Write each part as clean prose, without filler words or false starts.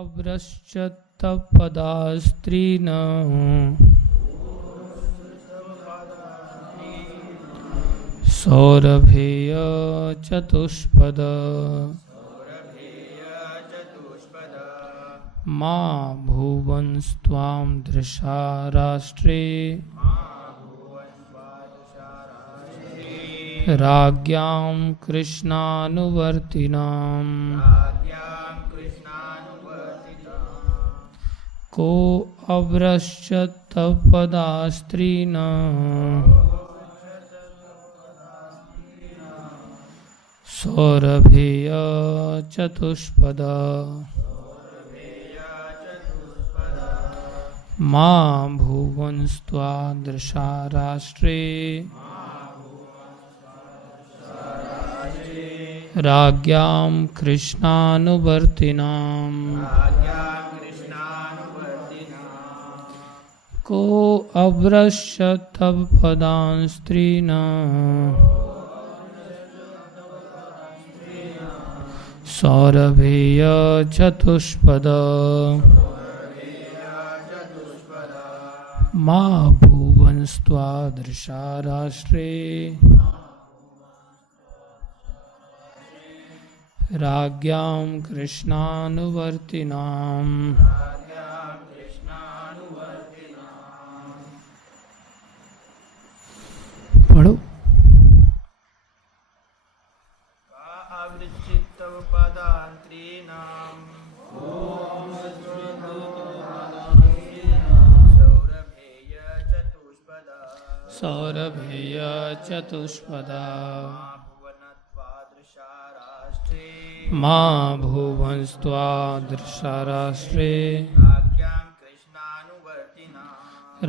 अभ्रश्चत्तपदास्त्रीन् सौरभेय चतुष्पद मा भुवंस्त्वां दृशा राष्ट्रे राज्ञां कृष्णानुवर्तिनाम् को अभ्रश्चत्तपदास्त्रीन् सौरभेय चतुष्पद मा भुवंस्त्वादृशा राष्ट्रे राज्ञां कृष्णानुवर्तिनाम् को अभ्रश्चत्तपदास्त्रीन् सौरभेय चतुष्पद मा भुवंस्त्वादृशा राष्ट्रे राज्ञां कृष्णानुवर्तिनाम् पढ़ो। सौरभेय चतुष्पदा मा भुवंस्त्वादृशा राष्ट्रे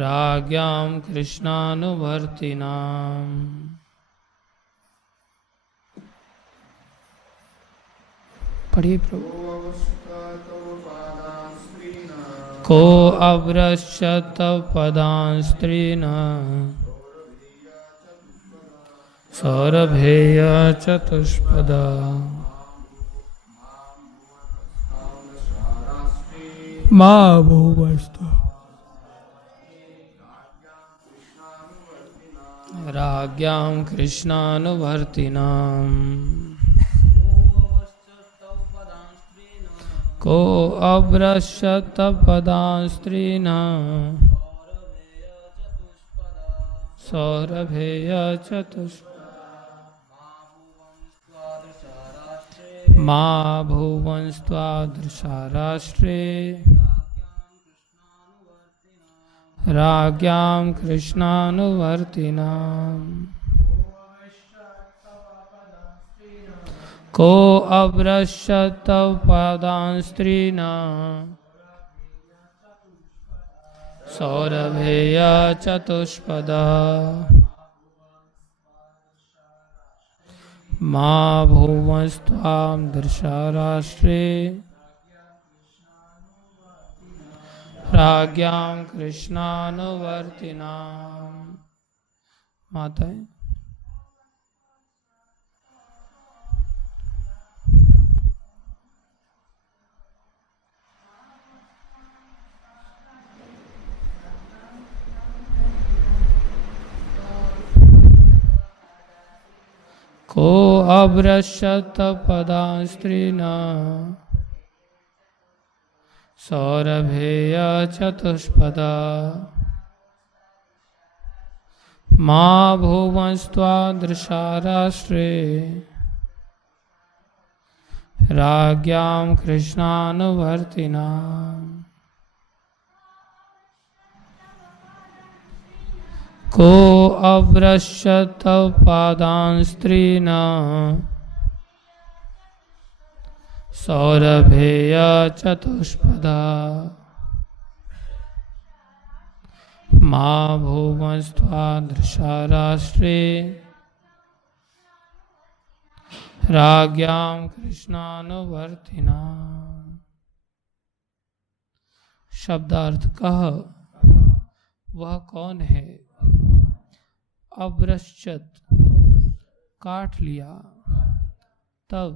राज्ञां कृष्णानुवर्तिनाम् पढ़िए प्रभु। को अभ्रश्चत्तपदास्त्रीन् सौरभेय चतुष्पदा मा भुवंस्त्वां राज्ञां कृष्णानुवर्तिनाम् को अभ्रश्चत्तपदास्त्रीन् सौरभेय चतुष्पदा मा भुवंस्त्वादृशा राष्ट्रे राज्ञां कृष्णानुवर्तिनाम् को अभ्रश्चत्तपदास्त्रीन् सौरभेय चतुष्पदा मा भुवंस्त्वां दृशा राष्ट्रे राज्ञां कृष्णानुवर्तिनाम्। माताएं को अभ्रश्चत्तपदास्त्रीन् सौरभेय चतुष्पदा मा भुवंस्त्वादृशा राष्ट्रे राज्ञां कृष्णानुवर्तिनाम् को अभ्रश्चत्तपदास्त्रीन् सौरभेय चतुष्पदा मा भुवंस्त्वादृशा राष्ट्रे राज्ञां कृष्णानुवर्तिनाम्। शब्दार्थ कह वह कौन है? अभ्रश्चत काट लिया, तब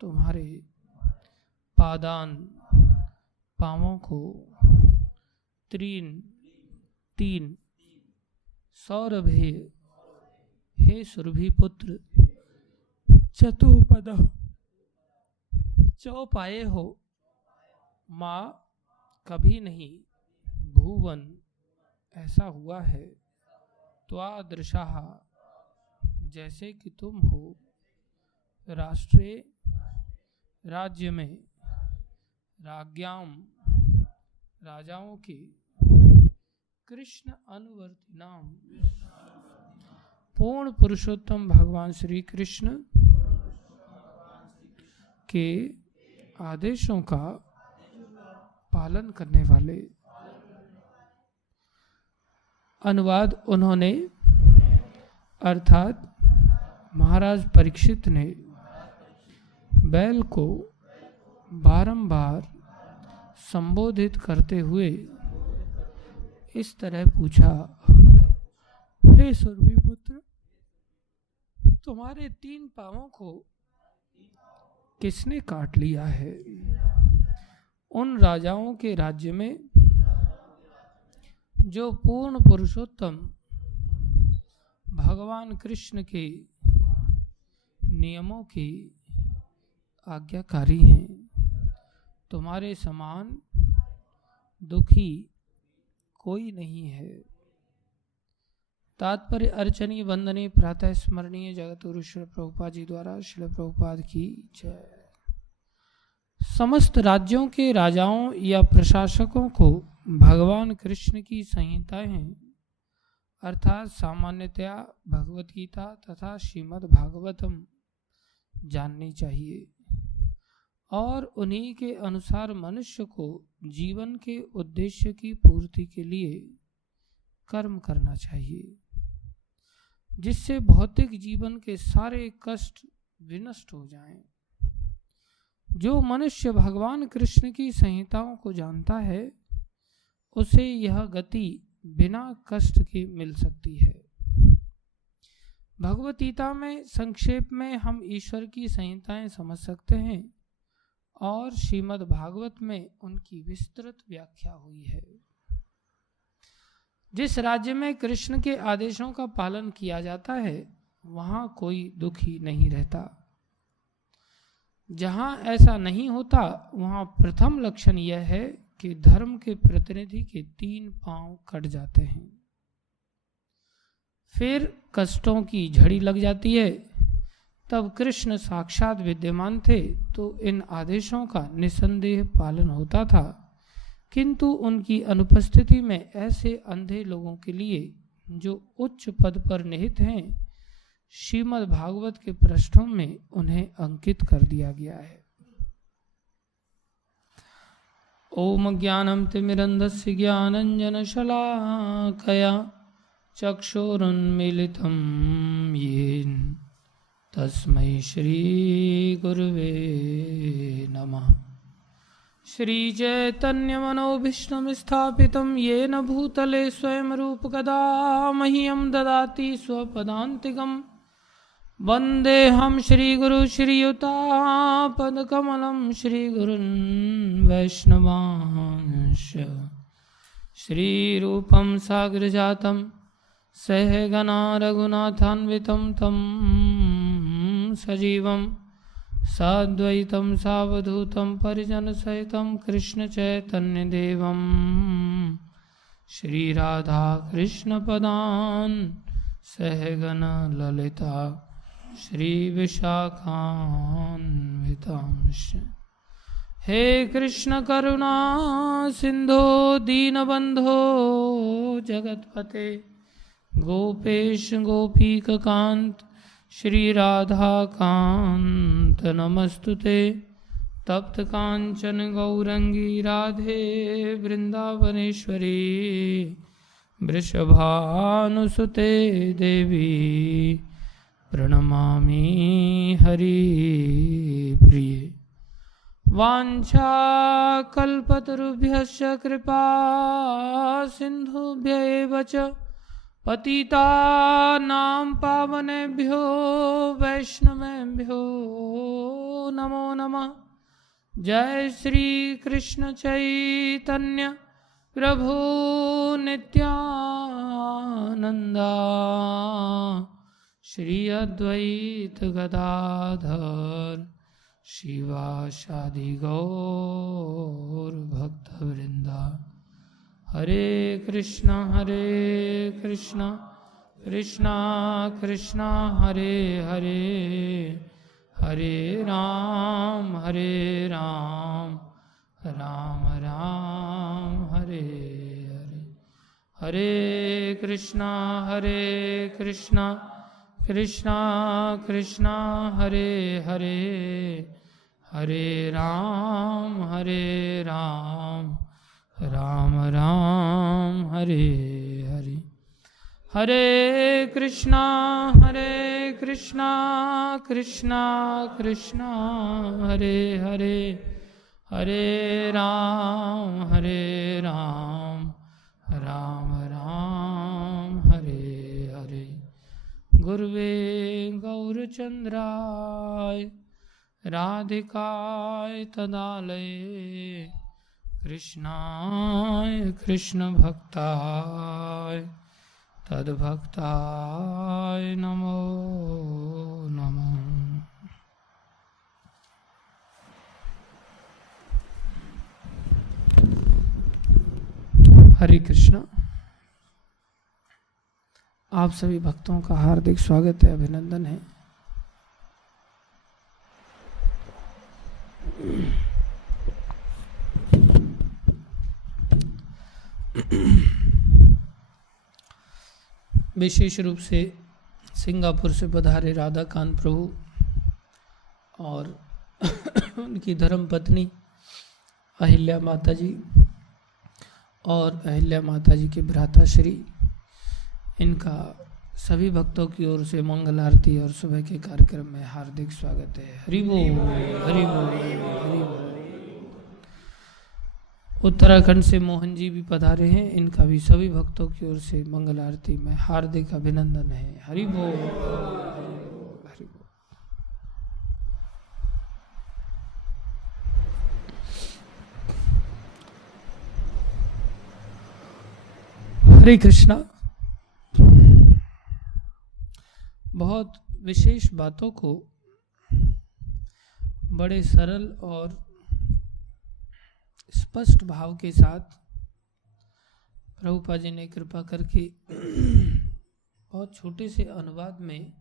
तुम्हारे पादान पांवों को तीन सौरभे हे सुरभि पुत्र चतुपद चौपाए हो माँ कभी नहीं भुवन ऐसा हुआ है त्वादृशाः जैसे कि तुम हो राष्ट्रे राज्य में राज्ञाम राजाओं के कृष्ण अनुवर्तिनाम पूर्ण पुरुषोत्तम भगवान श्री कृष्ण के आदेशों का पालन करने वाले। अनुवाद उन्होंने अर्थात महाराज परीक्षित ने बैल को बारंबार संबोधित करते हुए इस तरह पूछा, हे सुरभि पुत्र, तुम्हारे 3 पांवों को किसने काट लिया है? उन राजाओं के राज्य में जो पूर्ण पुरुषोत्तम भगवान कृष्ण के नियमों की आज्ञाकारी हैं, तुम्हारे समान दुखी कोई नहीं है। तात्पर्य अर्चनीय वंदनीय प्रातः स्मरणीय जगतगुरु श्रील प्रभुपाद जी द्वारा श्रील प्रभुपाद की जय। समस्त राज्यों के राजाओं या प्रशासकों को भगवान कृष्ण की संहिताएं अर्थात सामान्यतया भगवत गीता तथा श्रीमद् भागवतम जाननी चाहिए और उन्हीं के अनुसार मनुष्य को जीवन के उद्देश्य की पूर्ति के लिए कर्म करना चाहिए, जिससे भौतिक जीवन के सारे कष्ट विनष्ट हो जाएं। जो मनुष्य भगवान कृष्ण की संहिताओं को जानता है उसे यह गति बिना कष्ट के मिल सकती है। भगवत गीता में संक्षेप में हम ईश्वर की संहिताएं समझ सकते हैं और श्रीमद् भागवत में उनकी विस्तृत व्याख्या हुई है। जिस राज्य में कृष्ण के आदेशों का पालन किया जाता है वहां कोई दुखी नहीं रहता। जहां ऐसा नहीं होता वहां प्रथम लक्षण यह है कि धर्म के प्रतिनिधि के 3 पांव कट जाते हैं। फिर कष्टों की झड़ी लग जाती है। तब कृष्ण साक्षात विद्यमान थे तो इन आदेशों का निसंदेह पालन होता था, किंतु उनकी अनुपस्थिति में ऐसे अंधे लोगों के लिए जो उच्च पद पर निहित हैं, श्रीमद् भागवत के पृष्ठों में उन्हें अंकित कर दिया गया है। ओम ज्ञानम तिमिरन्धस्य ज्ञानञ्जनशलाकया चक्षुरुन्मीलितं येन तस्मै श्री गुरुवे नमः। श्री चैतन्य मनोभीष्टं स्थापितं येन भूतले स्वयं रूप कदा मह्यं ददाति स्वपदान्तिकम्। वन्देऽहं श्रीगुरु श्रीयुतापदकमलं श्रीगुरुन् वैष्णवांश्च। श्रीरूपं साग्रजातं सहगना रघुनाथान्वितं तं सजीवं साद्वैतं सावधूतं परिजनसहितं कृष्णचैतन्यदेवं श्रीराधाकृष्णपदान् सहगन ललिता श्रीविशाखान्वितांश्च। हे कृष्ण करुणा सिंधो दीनबंधो जगतपते गोपेश गोपीकांत श्री राधाकांत नमस्तुते। तप्त कांचन गौरंगी राधे वृंदावनेश्वरी वृषभानुसुते देवी प्रणमामि हरिप्रिये। वाञ्छाकल्पतरुभ्यश्च कृपा सिन्धुभ्य एव च पतितानां पावनेभ्यो वैष्णवेभ्यो नमो नमः। जय श्री कृष्ण चैतन्य प्रभु नित्यानंदा, श्री अद्वैत गदाधर शिवासादि गौर भक्तवृंदा। हरे कृष्णा कृष्णा कृष्णा हरे हरे, हरे राम राम राम हरे हरे। हरे कृष्णा कृष्णा कृष्णा हरे हरे, हरे राम राम राम हरे हरे। हरे कृष्णा कृष्णा कृष्णा हरे हरे, हरे राम राम राम हरे हरे। गुरुवे गौरचंद्राय राधिकाय तदालये, कृष्णाय कृष्ण भक्ताय तद्भक्ताय नमो नमः। हरे कृष्णा। आप सभी भक्तों का हार्दिक स्वागत है, अभिनंदन है। विशेष रूप से सिंगापुर से पधारे राधा कांत प्रभु और उनकी धर्म पत्नी अहिल्या माता जी और अहिल्या माता जी के भ्राताश्री, इनका सभी भक्तों की ओर से मंगल आरती और सुबह के कार्यक्रम में हार्दिक स्वागत है। हरि बोल हरि बोल हरि बोल। उत्तराखंड से मोहन जी भी पधारे हैं, इनका भी सभी भक्तों की ओर से मंगल आरती में हार्दिक अभिनंदन है। हरि बोल हरि बोल। हरे कृष्णा। बहुत विशेष बातों को बड़े सरल और स्पष्ट भाव के साथ प्रभुपाद जी ने कृपा करके बहुत छोटे से अनुवाद में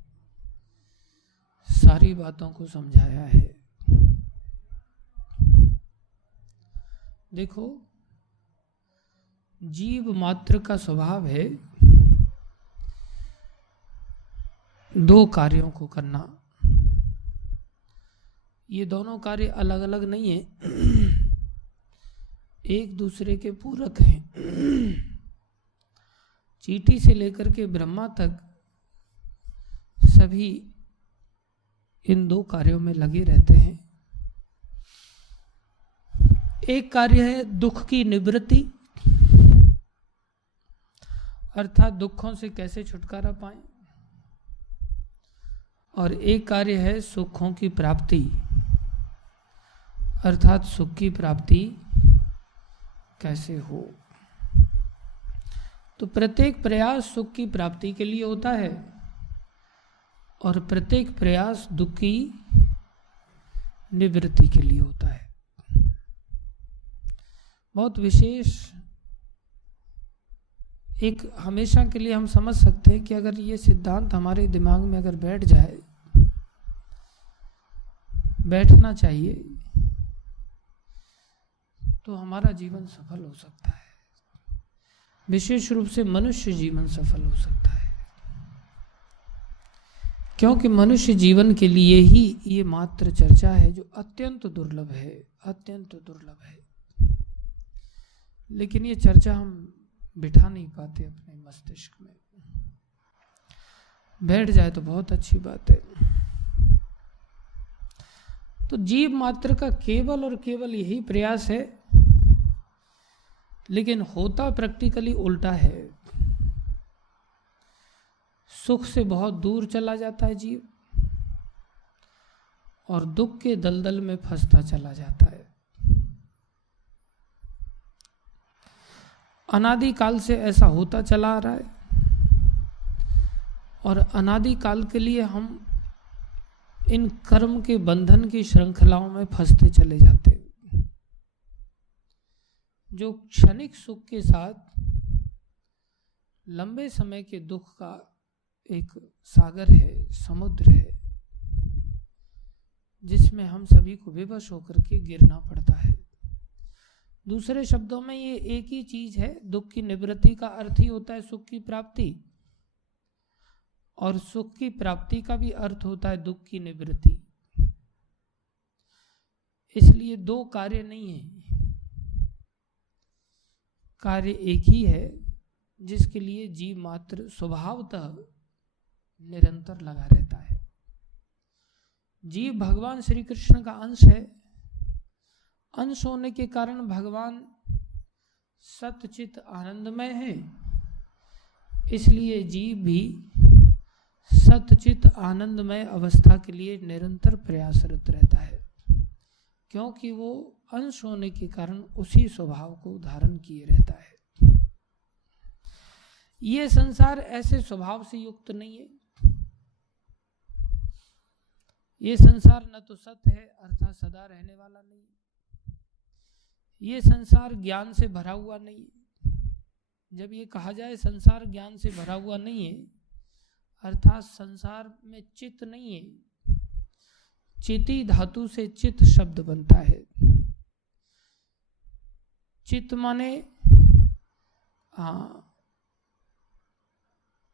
सारी बातों को समझाया है। देखो, जीव मात्र का स्वभाव है दो कार्यों को करना। ये दोनों कार्य अलग अलग नहीं है, एक दूसरे के पूरक हैं। चींटी से लेकर के ब्रह्मा तक सभी इन दो कार्यों में लगे रहते हैं। एक कार्य है दुख की निवृत्ति, अर्थात दुखों से कैसे छुटकारा पाएं, और एक कार्य है सुखों की प्राप्ति, अर्थात सुख की प्राप्ति कैसे हो। तो प्रत्येक प्रयास सुख की प्राप्ति के लिए होता है और प्रत्येक प्रयास दुख की निवृत्ति के लिए होता है। बहुत विशेष एक हमेशा के लिए हम समझ सकते हैं कि अगर ये सिद्धांत हमारे दिमाग में अगर बैठ जाए, बैठना चाहिए, तो हमारा जीवन सफल हो सकता है। विशेष रूप से मनुष्य जीवन सफल हो सकता है, क्योंकि मनुष्य जीवन के लिए ही ये मात्र चर्चा है जो अत्यंत दुर्लभ है, अत्यंत दुर्लभ है। लेकिन ये चर्चा हम बिठा नहीं पाते अपने मस्तिष्क में। बैठ जाए तो बहुत अच्छी बात है। तो जीव मात्र का केवल और केवल यही प्रयास है, लेकिन होता प्रैक्टिकली उल्टा है। सुख से बहुत दूर चला जाता है जीव और दुख के दलदल में फंसता चला जाता है। अनादिकाल से ऐसा होता चला आ रहा है और अनादिकाल के लिए हम इन कर्म के बंधन की श्रृंखलाओं में फंसते चले जाते हैं। जो क्षणिक सुख के साथ लंबे समय के दुख का एक सागर है, समुद्र है, जिसमें हम सभी को विवश होकर के गिरना पड़ता है। दूसरे शब्दों में ये एक ही चीज है, दुख की निवृत्ति का अर्थ ही होता है सुख की प्राप्ति, और सुख की प्राप्ति का भी अर्थ होता है दुख की निवृत्ति। इसलिए दो कार्य नहीं है, कार्य एक ही है, जिसके लिए जीव मात्र स्वभावतः निरंतर लगा रहता है। जीव भगवान श्री कृष्ण का अंश है। अंश होने के कारण भगवान सतचित आनंदमय है, इसलिए जीव भी सतचित आनंदमय अवस्था के लिए निरंतर प्रयासरत रहता है, क्योंकि वो अंश होने के कारण उसी स्वभाव को धारण किए रहता है। ये संसार ऐसे स्वभाव से युक्त नहीं है। ये संसार न तो सत्य है अर्थात सदा रहने वाला नहीं है। ये संसार ज्ञान से भरा हुआ नहीं है। जब ये कहा जाए संसार ज्ञान से भरा हुआ नहीं है, अर्थात संसार में चित्त नहीं है। चिति धातु से चित्त शब्द बनता है। चित्त माने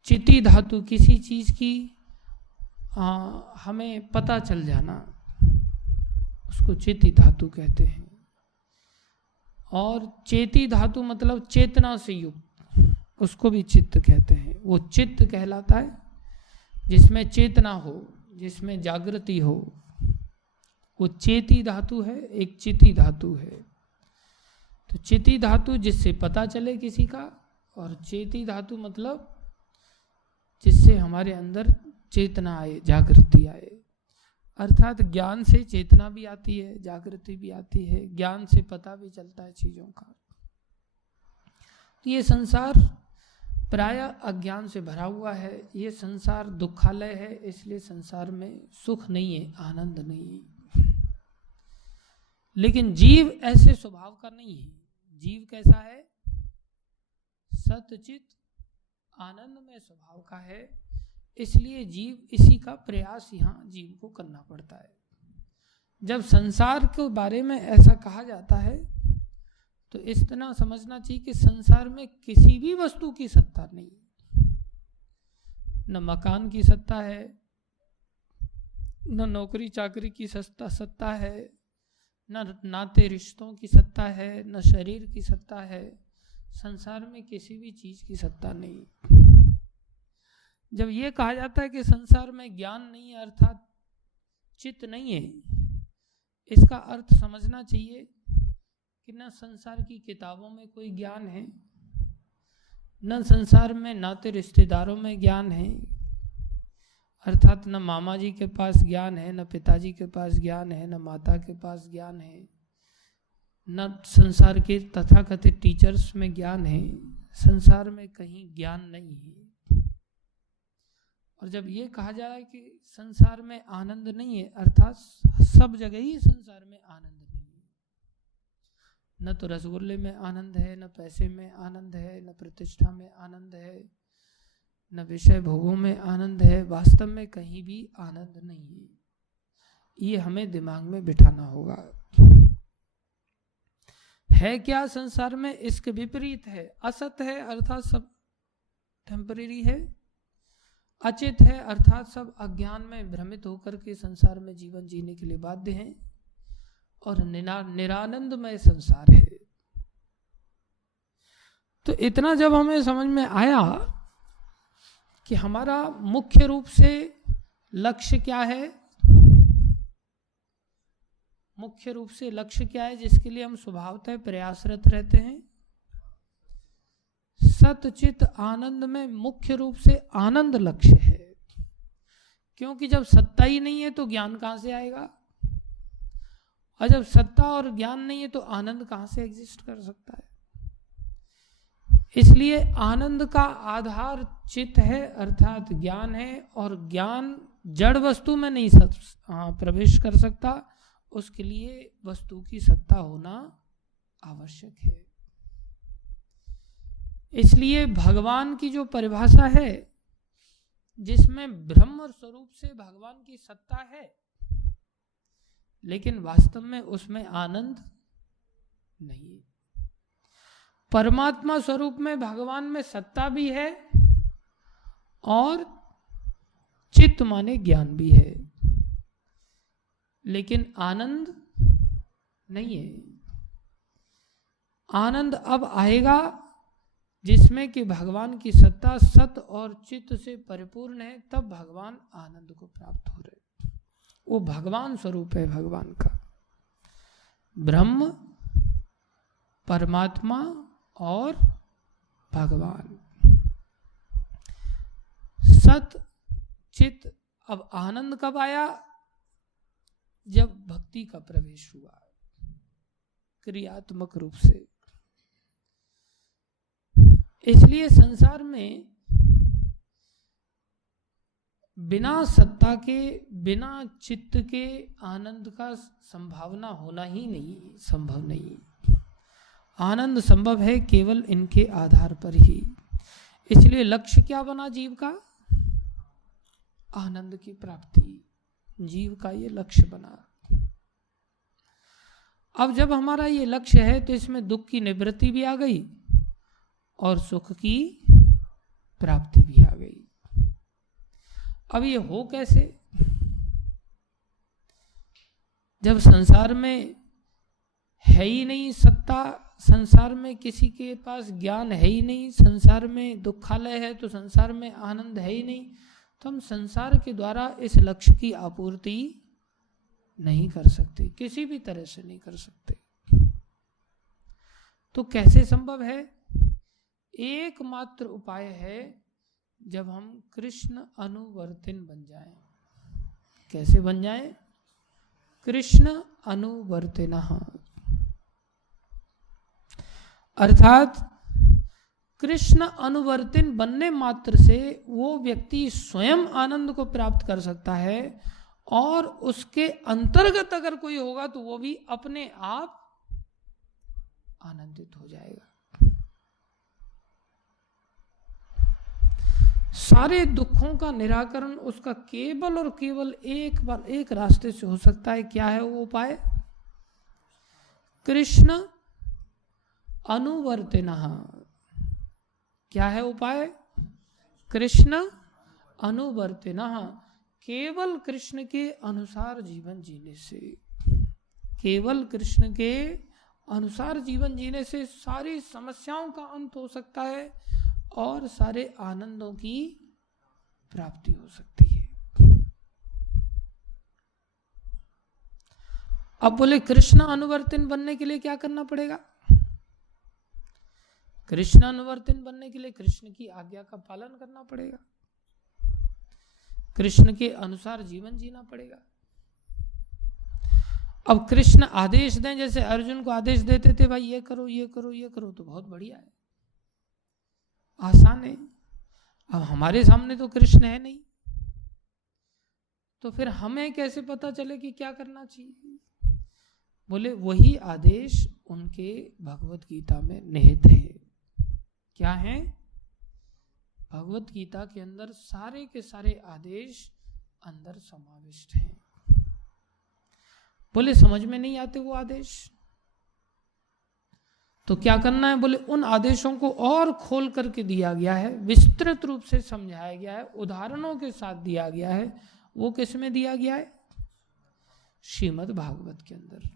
चिति धातु किसी चीज की हमें पता चल जाना, उसको चिति धातु कहते हैं। और चेती धातु मतलब चेतना से युक्त, उसको भी चित्त कहते हैं। वो चित्त कहलाता है जिसमें चेतना हो, जिसमें जागृति हो, वो चेती धातु है, एक चिति धातु है। तो चिति धातु जिससे पता चले किसी का, और चेती धातु मतलब जिससे हमारे अंदर चेतना आए, जागृति आए। अर्थात ज्ञान से चेतना भी आती है, जागृति भी आती है, ज्ञान से पता भी चलता है चीजों का। तो ये संसार प्रायः अज्ञान से भरा हुआ है। ये संसार दुखालय है, इसलिए संसार में सुख नहीं है, आनंद नहीं है। लेकिन जीव ऐसे स्वभाव का नहीं है। जीव कैसा है? सतचित आनंदमय स्वभाव का है, इसलिए जीव इसी का प्रयास यहाँ जीव को करना पड़ता है। जब संसार के बारे में ऐसा कहा जाता है तो इस तरह समझना चाहिए कि संसार में किसी भी वस्तु की सत्ता नहीं है। न मकान की सत्ता है, न नौकरी चाकरी की सत्ता है, न नाते रिश्तों की सत्ता है, न शरीर की सत्ता है। संसार में किसी भी चीज की सत्ता नहीं। जब ये कहा जाता है कि संसार में ज्ञान नहीं है अर्थात चित्त नहीं है, इसका अर्थ समझना चाहिए कि न संसार की किताबों में कोई ज्ञान है, न संसार में नाते रिश्तेदारों में ज्ञान है, अर्थात न मामा जी के पास ज्ञान है, न पिताजी के पास ज्ञान है, न माता के पास ज्ञान है, न संसार के तथाकथित टीचर्स में ज्ञान है। संसार में कहीं ज्ञान नहीं है। और जब ये कहा जा रहा है कि संसार में आनंद नहीं है, अर्थात सब जगह ही संसार में आनंद नहीं है। न तो रसगुल्ले में आनंद है, न पैसे में आनंद है, न प्रतिष्ठा में आनंद है, न विषय भोगों में आनंद है। वास्तव में कहीं भी आनंद नहीं है। ये हमें दिमाग में बिठाना होगा। है क्या संसार में? इसके विपरीत है। असत है अर्थात सब टेम्परेरी है। अचित है अर्थात सब अज्ञान में भ्रमित होकर के संसार में जीवन जीने के लिए बाध्य हैं। और निरानंदमय संसार है। तो इतना जब हमें समझ में आया कि हमारा मुख्य रूप से लक्ष्य क्या है, मुख्य रूप से लक्ष्य क्या है जिसके लिए हम स्वभावतः प्रयासरत रहते हैं, सतचित आनंद में मुख्य रूप से आनंद लक्ष्य है। क्योंकि जब सत्ता ही नहीं है तो ज्ञान कहां से आएगा, और जब सत्ता और ज्ञान नहीं है तो आनंद कहां से एग्जिस्ट कर सकता है। इसलिए आनंद का आधार चित्त है, अर्थात ज्ञान है, और ज्ञान जड़ वस्तु में नहीं प्रवेश कर सकता, उसके लिए वस्तु की सत्ता होना आवश्यक है। इसलिए भगवान की जो परिभाषा है, जिसमें ब्रह्म स्वरूप से भगवान की सत्ता है, लेकिन वास्तव में उसमें आनंद नहीं है। परमात्मा स्वरूप में भगवान में सत्ता भी है और चित्त माने ज्ञान भी है, लेकिन आनंद नहीं है। आनंद अब आएगा जिसमें कि भगवान की सत्ता सत और चित्त से परिपूर्ण है, तब भगवान आनंद को प्राप्त हो रहे। वो भगवान स्वरूप है भगवान का, ब्रह्म, परमात्मा और भगवान, सत चित्त। अब आनंद कब आया? जब भक्ति का प्रवेश हुआ क्रियात्मक रूप से। इसलिए संसार में बिना सत्ता के, बिना चित्त के आनंद का संभावना होना ही नहीं, संभव नहीं। आनंद संभव है केवल इनके आधार पर ही। इसलिए लक्ष्य क्या बना जीव का? आनंद की प्राप्ति, जीव का ये लक्ष्य बना। अब जब हमारा ये लक्ष्य है तो इसमें दुख की निवृत्ति भी आ गई और सुख की प्राप्ति भी आ गई। अब ये हो कैसे? जब संसार में है ही नहीं सत्ता, संसार में किसी के पास ज्ञान है ही नहीं, संसार में दुखालय है, तो संसार में आनंद है ही नहीं, तो हम संसार के द्वारा इस लक्ष्य की आपूर्ति नहीं कर सकते, किसी भी तरह से नहीं कर सकते। तो कैसे संभव है? एकमात्र उपाय है जब हम कृष्ण अनुवर्तिन बन जाएं। कैसे बन जाएं? कृष्ण अनुवर्तिनः, अर्थात कृष्ण अनुवर्तिन बनने मात्र से वो व्यक्ति स्वयं आनंद को प्राप्त कर सकता है, और उसके अंतर्गत अगर कोई होगा तो वो भी अपने आप आनंदित हो जाएगा। सारे दुखों का निराकरण उसका केवल और केवल एक रास्ते से हो सकता है। क्या है वो उपाय? कृष्ण अनुवर्तिनः। क्या है उपाय? कृष्ण अनुवर्तिनः। केवल कृष्ण के अनुसार जीवन जीने से, केवल कृष्ण के अनुसार जीवन जीने से सारी समस्याओं का अंत हो सकता है और सारे आनंदों की प्राप्ति हो सकती है। अब बोले कृष्ण अनुवर्तिन बनने के लिए क्या करना पड़ेगा? कृष्ण अनुवर्तिन बनने के लिए कृष्ण की आज्ञा का पालन करना पड़ेगा, कृष्ण के अनुसार जीवन जीना पड़ेगा। अब कृष्ण आदेश दें, जैसे अर्जुन को आदेश देते थे भाई ये करो ये करो ये करो, तो बहुत बढ़िया है, आसान है। अब हमारे सामने तो कृष्ण है नहीं, तो फिर हमें कैसे पता चले कि क्या करना चाहिए? बोले वही आदेश उनके भगवत गीता में निहित है। क्या है? भगवत गीता के अंदर सारे के सारे आदेश अंदर समाविष्ट हैं। बोले समझ में नहीं आते वो आदेश, तो क्या करना है? बोले उन आदेशों को और खोल करके दिया गया है, विस्तृत रूप से समझाया गया है, उदाहरणों के साथ दिया गया है। वो किस में दिया गया है? श्रीमद् भागवत के अंदर।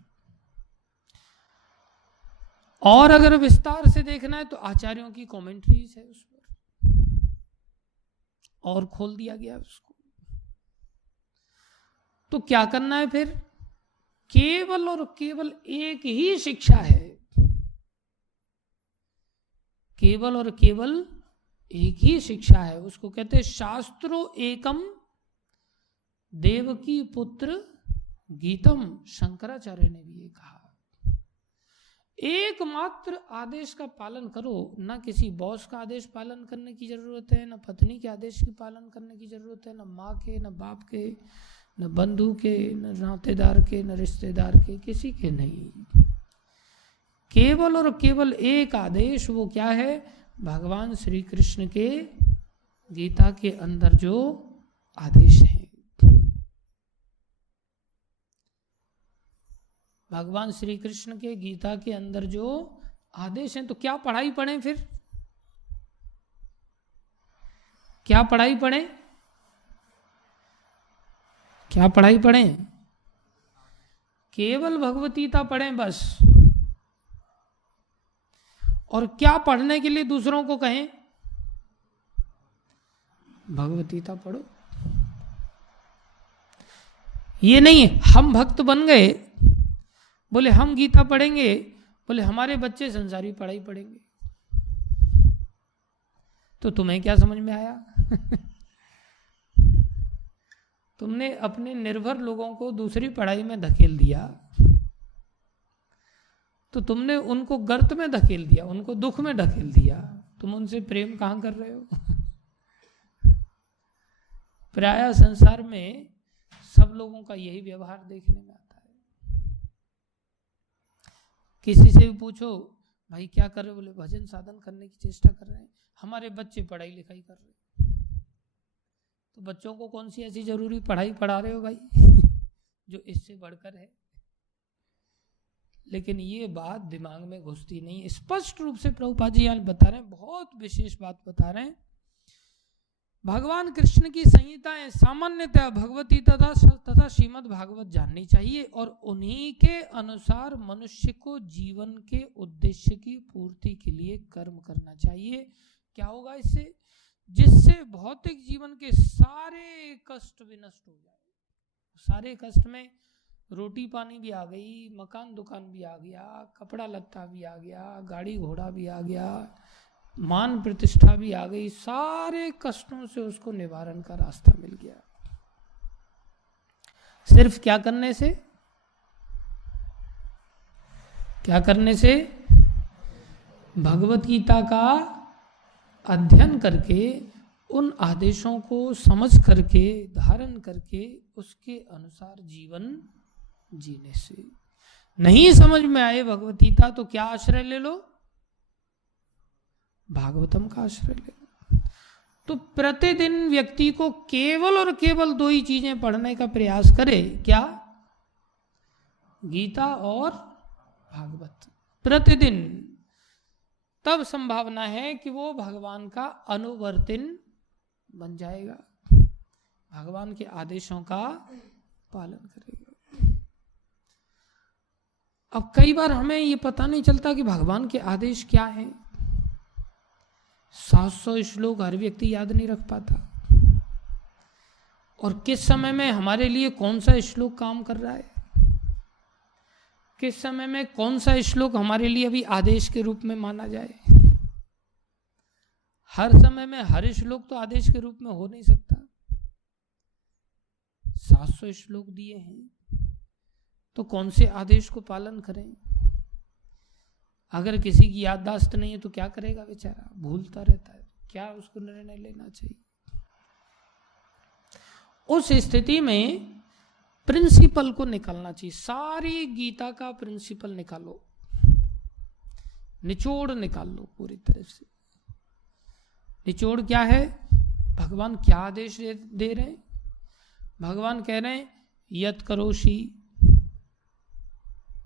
और अगर विस्तार से देखना है तो आचार्यों की कमेंट्रीज है उस पर, और खोल दिया गया है उसको। तो क्या करना है फिर? केवल और केवल एक ही शिक्षा है, केवल और केवल एक ही शिक्षा है। उसको कहते हैं शास्त्रो एकम देवकी पुत्र गीतम। शंकराचार्य ने भी ये कहा, एकमात्र आदेश का पालन करो। ना किसी बॉस का आदेश पालन करने की जरूरत है, ना पत्नी के आदेश की पालन करने की जरूरत है, ना माँ के, ना बाप के, न बंधु के, न नातेदार के, न रिश्तेदार के, किसी के नहीं। केवल और केवल एक आदेश, वो क्या है? भगवान श्री कृष्ण के गीता के अंदर जो आदेश है। भगवान श्री कृष्ण के गीता के अंदर जो आदेश हैं, तो क्या पढ़ाई पढ़ें फिर? क्या पढ़ाई पढ़ें? क्या पढ़ाई पढ़ें? केवल भगवद्गीता पढ़ें बस। और क्या पढ़ने के लिए दूसरों को कहें? भगवद्गीता पढ़ो। ये नहीं हम भक्त बन गए, बोले हम गीता पढ़ेंगे, बोले हमारे बच्चे संसारी पढ़ाई पढ़ेंगे। तो तुम्हें क्या समझ में आया? तुमने अपने निर्भर लोगों को दूसरी पढ़ाई में धकेल दिया, तो तुमने उनको गर्त में धकेल दिया, उनको दुख में धकेल दिया। तुम उनसे प्रेम कहाँ कर रहे हो? प्रायः संसार में सब लोगों का यही व्यवहार देखने में आता है। किसी से भी पूछो भाई क्या कर रहे हो, बोले भजन साधन करने की चेष्टा कर रहे हैं। हमारे बच्चे पढ़ाई लिखाई कर रहे हैं। तो बच्चों को कौन सी ऐसी जरूरी पढ़ाई पढ़ा रहे हो भाई जो इससे बढ़कर है? लेकिन ये बात दिमाग में घुसती नहीं। स्पष्ट रूप से प्रभुपाद जी यहाँ बता रहे हैं, बहुत विशेष बात बता रहे हैं। भगवान कृष्ण की संहिताएं सामान्यतः भगवती तथा श्रीमद् भागवत जाननी चाहिए और उन्हीं के अनुसार मनुष्य को जीवन के उद्देश्य की पूर्ति के लिए कर्म करना चाहिए। क्या होगा इससे? जिससे भौतिक जीवन के सारे कष्ट विनष्ट हो जाए। सारे कष्ट में रोटी पानी भी आ गई, मकान दुकान भी आ गया, कपड़ा लत्ता भी आ गया, गाड़ी घोड़ा भी आ गया, मान प्रतिष्ठा भी आ गई, सारे कष्टों से उसको निवारण का रास्ता मिल गया। सिर्फ क्या करने से? क्या करने से? भगवत गीता का अध्ययन करके, उन आदेशों को समझ करके, धारण करके, उसके अनुसार जीवन जीने से। नहीं समझ में आए भगवत गीता तो क्या आश्रय ले लो? भागवतम का आश्रय ले लो। तो प्रतिदिन व्यक्ति को केवल और केवल दो ही चीजें पढ़ने का प्रयास करे। क्या? गीता और भागवत प्रतिदिन। तब संभावना है कि वो भगवान का अनुवर्तिन बन जाएगा, भगवान के आदेशों का पालन करेगा। अब कई बार हमें ये पता नहीं चलता कि भगवान के आदेश क्या हैं। 700 श्लोक हर व्यक्ति याद नहीं रख पाता, और किस समय में हमारे लिए कौन सा श्लोक काम कर रहा है, किस समय में कौन सा श्लोक हमारे लिए अभी आदेश के रूप में माना जाए। हर समय में हर श्लोक तो आदेश के रूप में हो नहीं सकता। 700 श्लोक दिए हैं तो कौन से आदेश को पालन करें? अगर किसी की याददाश्त नहीं है तो क्या करेगा बेचारा, भूलता रहता है। क्या उसको निर्णय लेना चाहिए? उस स्थिति में प्रिंसिपल को निकालना चाहिए। सारी गीता का प्रिंसिपल निकालो, निचोड़ निकाल लो पूरी तरह से। निचोड़ क्या है? भगवान क्या आदेश दे रहे हैं? भगवान कह रहे हैं यत करोषि।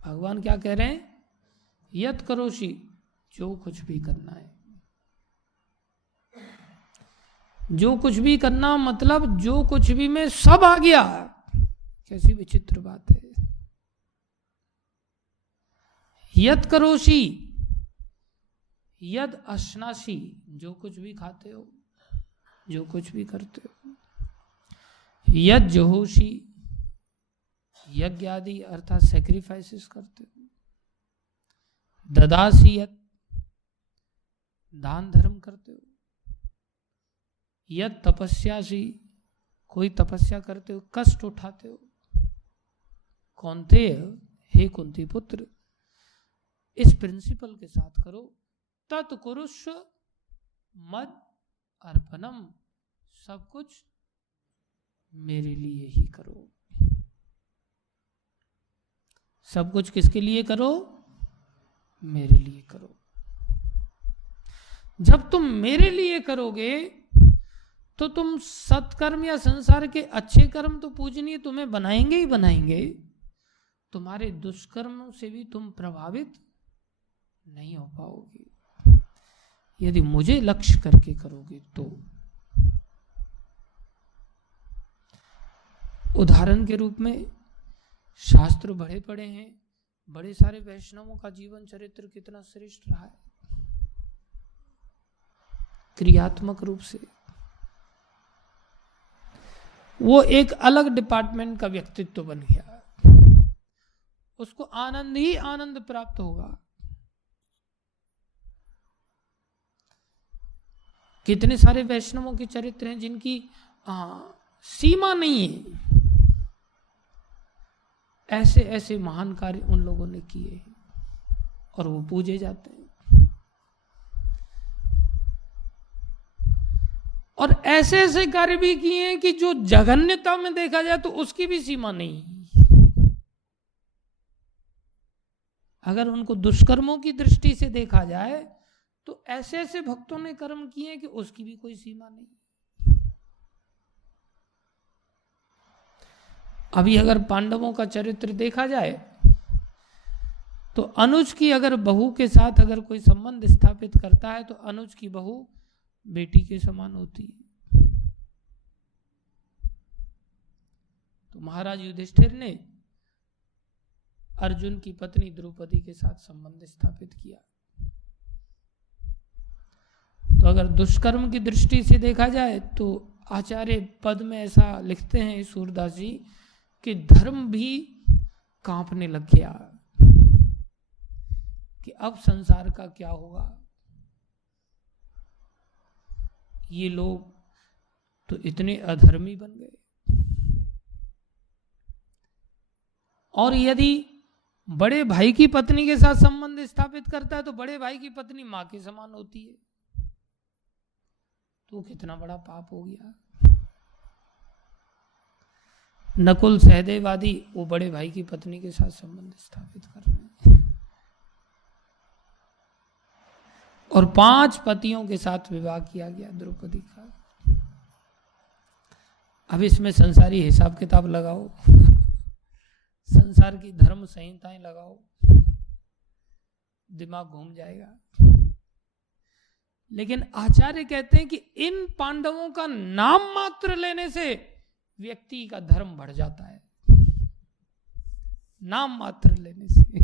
भगवान क्या कह रहे हैं? यत करोषि, जो कुछ भी करना है। जो कुछ भी करना मतलब जो कुछ भी में सब आ गया। कैसी विचित्र बात है। यत करोषि, यद अश्नासी, जो कुछ भी खाते हो, जो कुछ भी करते हो। यद जहोषि, यज्ञ आदि अर्थात सेक्रीफाइसेस करते हो। ददासी, यत दान धर्म करते हो। यद तपस्यासी, कोई तपस्या करते हो, कष्ट उठाते हो। कौन्तेय, हे कुंती पुत्र, इस प्रिंसिपल के साथ करो। तत्कुरुष मद अर्पणम, सब कुछ मेरे लिए ही करो। सब कुछ किसके लिए करो? मेरे लिए करो। जब तुम मेरे लिए करोगे तो तुम सत्कर्म या संसार के अच्छे कर्म तो पूजनीय तुम्हें बनाएंगे ही बनाएंगे, तुम्हारे दुष्कर्मों से भी तुम प्रभावित नहीं हो पाओगे यदि मुझे लक्ष्य करके करोगे तो। उदाहरण के रूप में शास्त्र बड़े पड़े हैं, बड़े सारे वैष्णवों का जीवन चरित्र कितना श्रेष्ठ रहा है क्रियात्मक रूप से। वो एक अलग डिपार्टमेंट का व्यक्तित्व बन गया, उसको आनंद ही आनंद प्राप्त होगा। कितने सारे वैष्णवों के चरित्र हैं जिनकी सीमा नहीं है, ऐसे ऐसे महान कार्य उन लोगों ने किए और वो पूजे जाते हैं। और ऐसे ऐसे कार्य भी किए हैं कि जो जघन्यता में देखा जाए तो उसकी भी सीमा नहीं। अगर उनको दुष्कर्मों की दृष्टि से देखा जाए तो ऐसे ऐसे भक्तों ने कर्म किए हैं कि उसकी भी कोई सीमा नहीं। अभी अगर पांडवों का चरित्र देखा जाए तो अनुज की अगर बहू के साथ अगर कोई संबंध स्थापित करता है तो अनुज की बहू बेटी के समान होती है। तो महाराज युधिष्ठिर ने अर्जुन की पत्नी द्रौपदी के साथ संबंध स्थापित किया। तो अगर दुष्कर्म की दृष्टि से देखा जाए तो आचार्य पद में ऐसा लिखते हैं सूरदास जी कि धर्म भी कांपने लग गया कि अब संसार का क्या होगा। ये लोग तो इतने अधर्मी बन गए। और यदि बड़े भाई की पत्नी के साथ संबंध स्थापित करता है तो बड़े भाई की पत्नी मां के समान होती है, तो कितना बड़ा पाप हो गया। नकुल सहदेव आदि वो बड़े भाई की पत्नी के साथ संबंध स्थापित कर रहे हैं और 5 पतियों के साथ विवाह किया गया द्रौपदी का। अब इसमें संसारी हिसाब किताब लगाओ, संसार की धर्म संहिताएं लगाओ, दिमाग घूम जाएगा। लेकिन आचार्य कहते हैं कि इन पांडवों का नाम मात्र लेने से व्यक्ति का धर्म बढ़ जाता है। नाम मात्र लेने से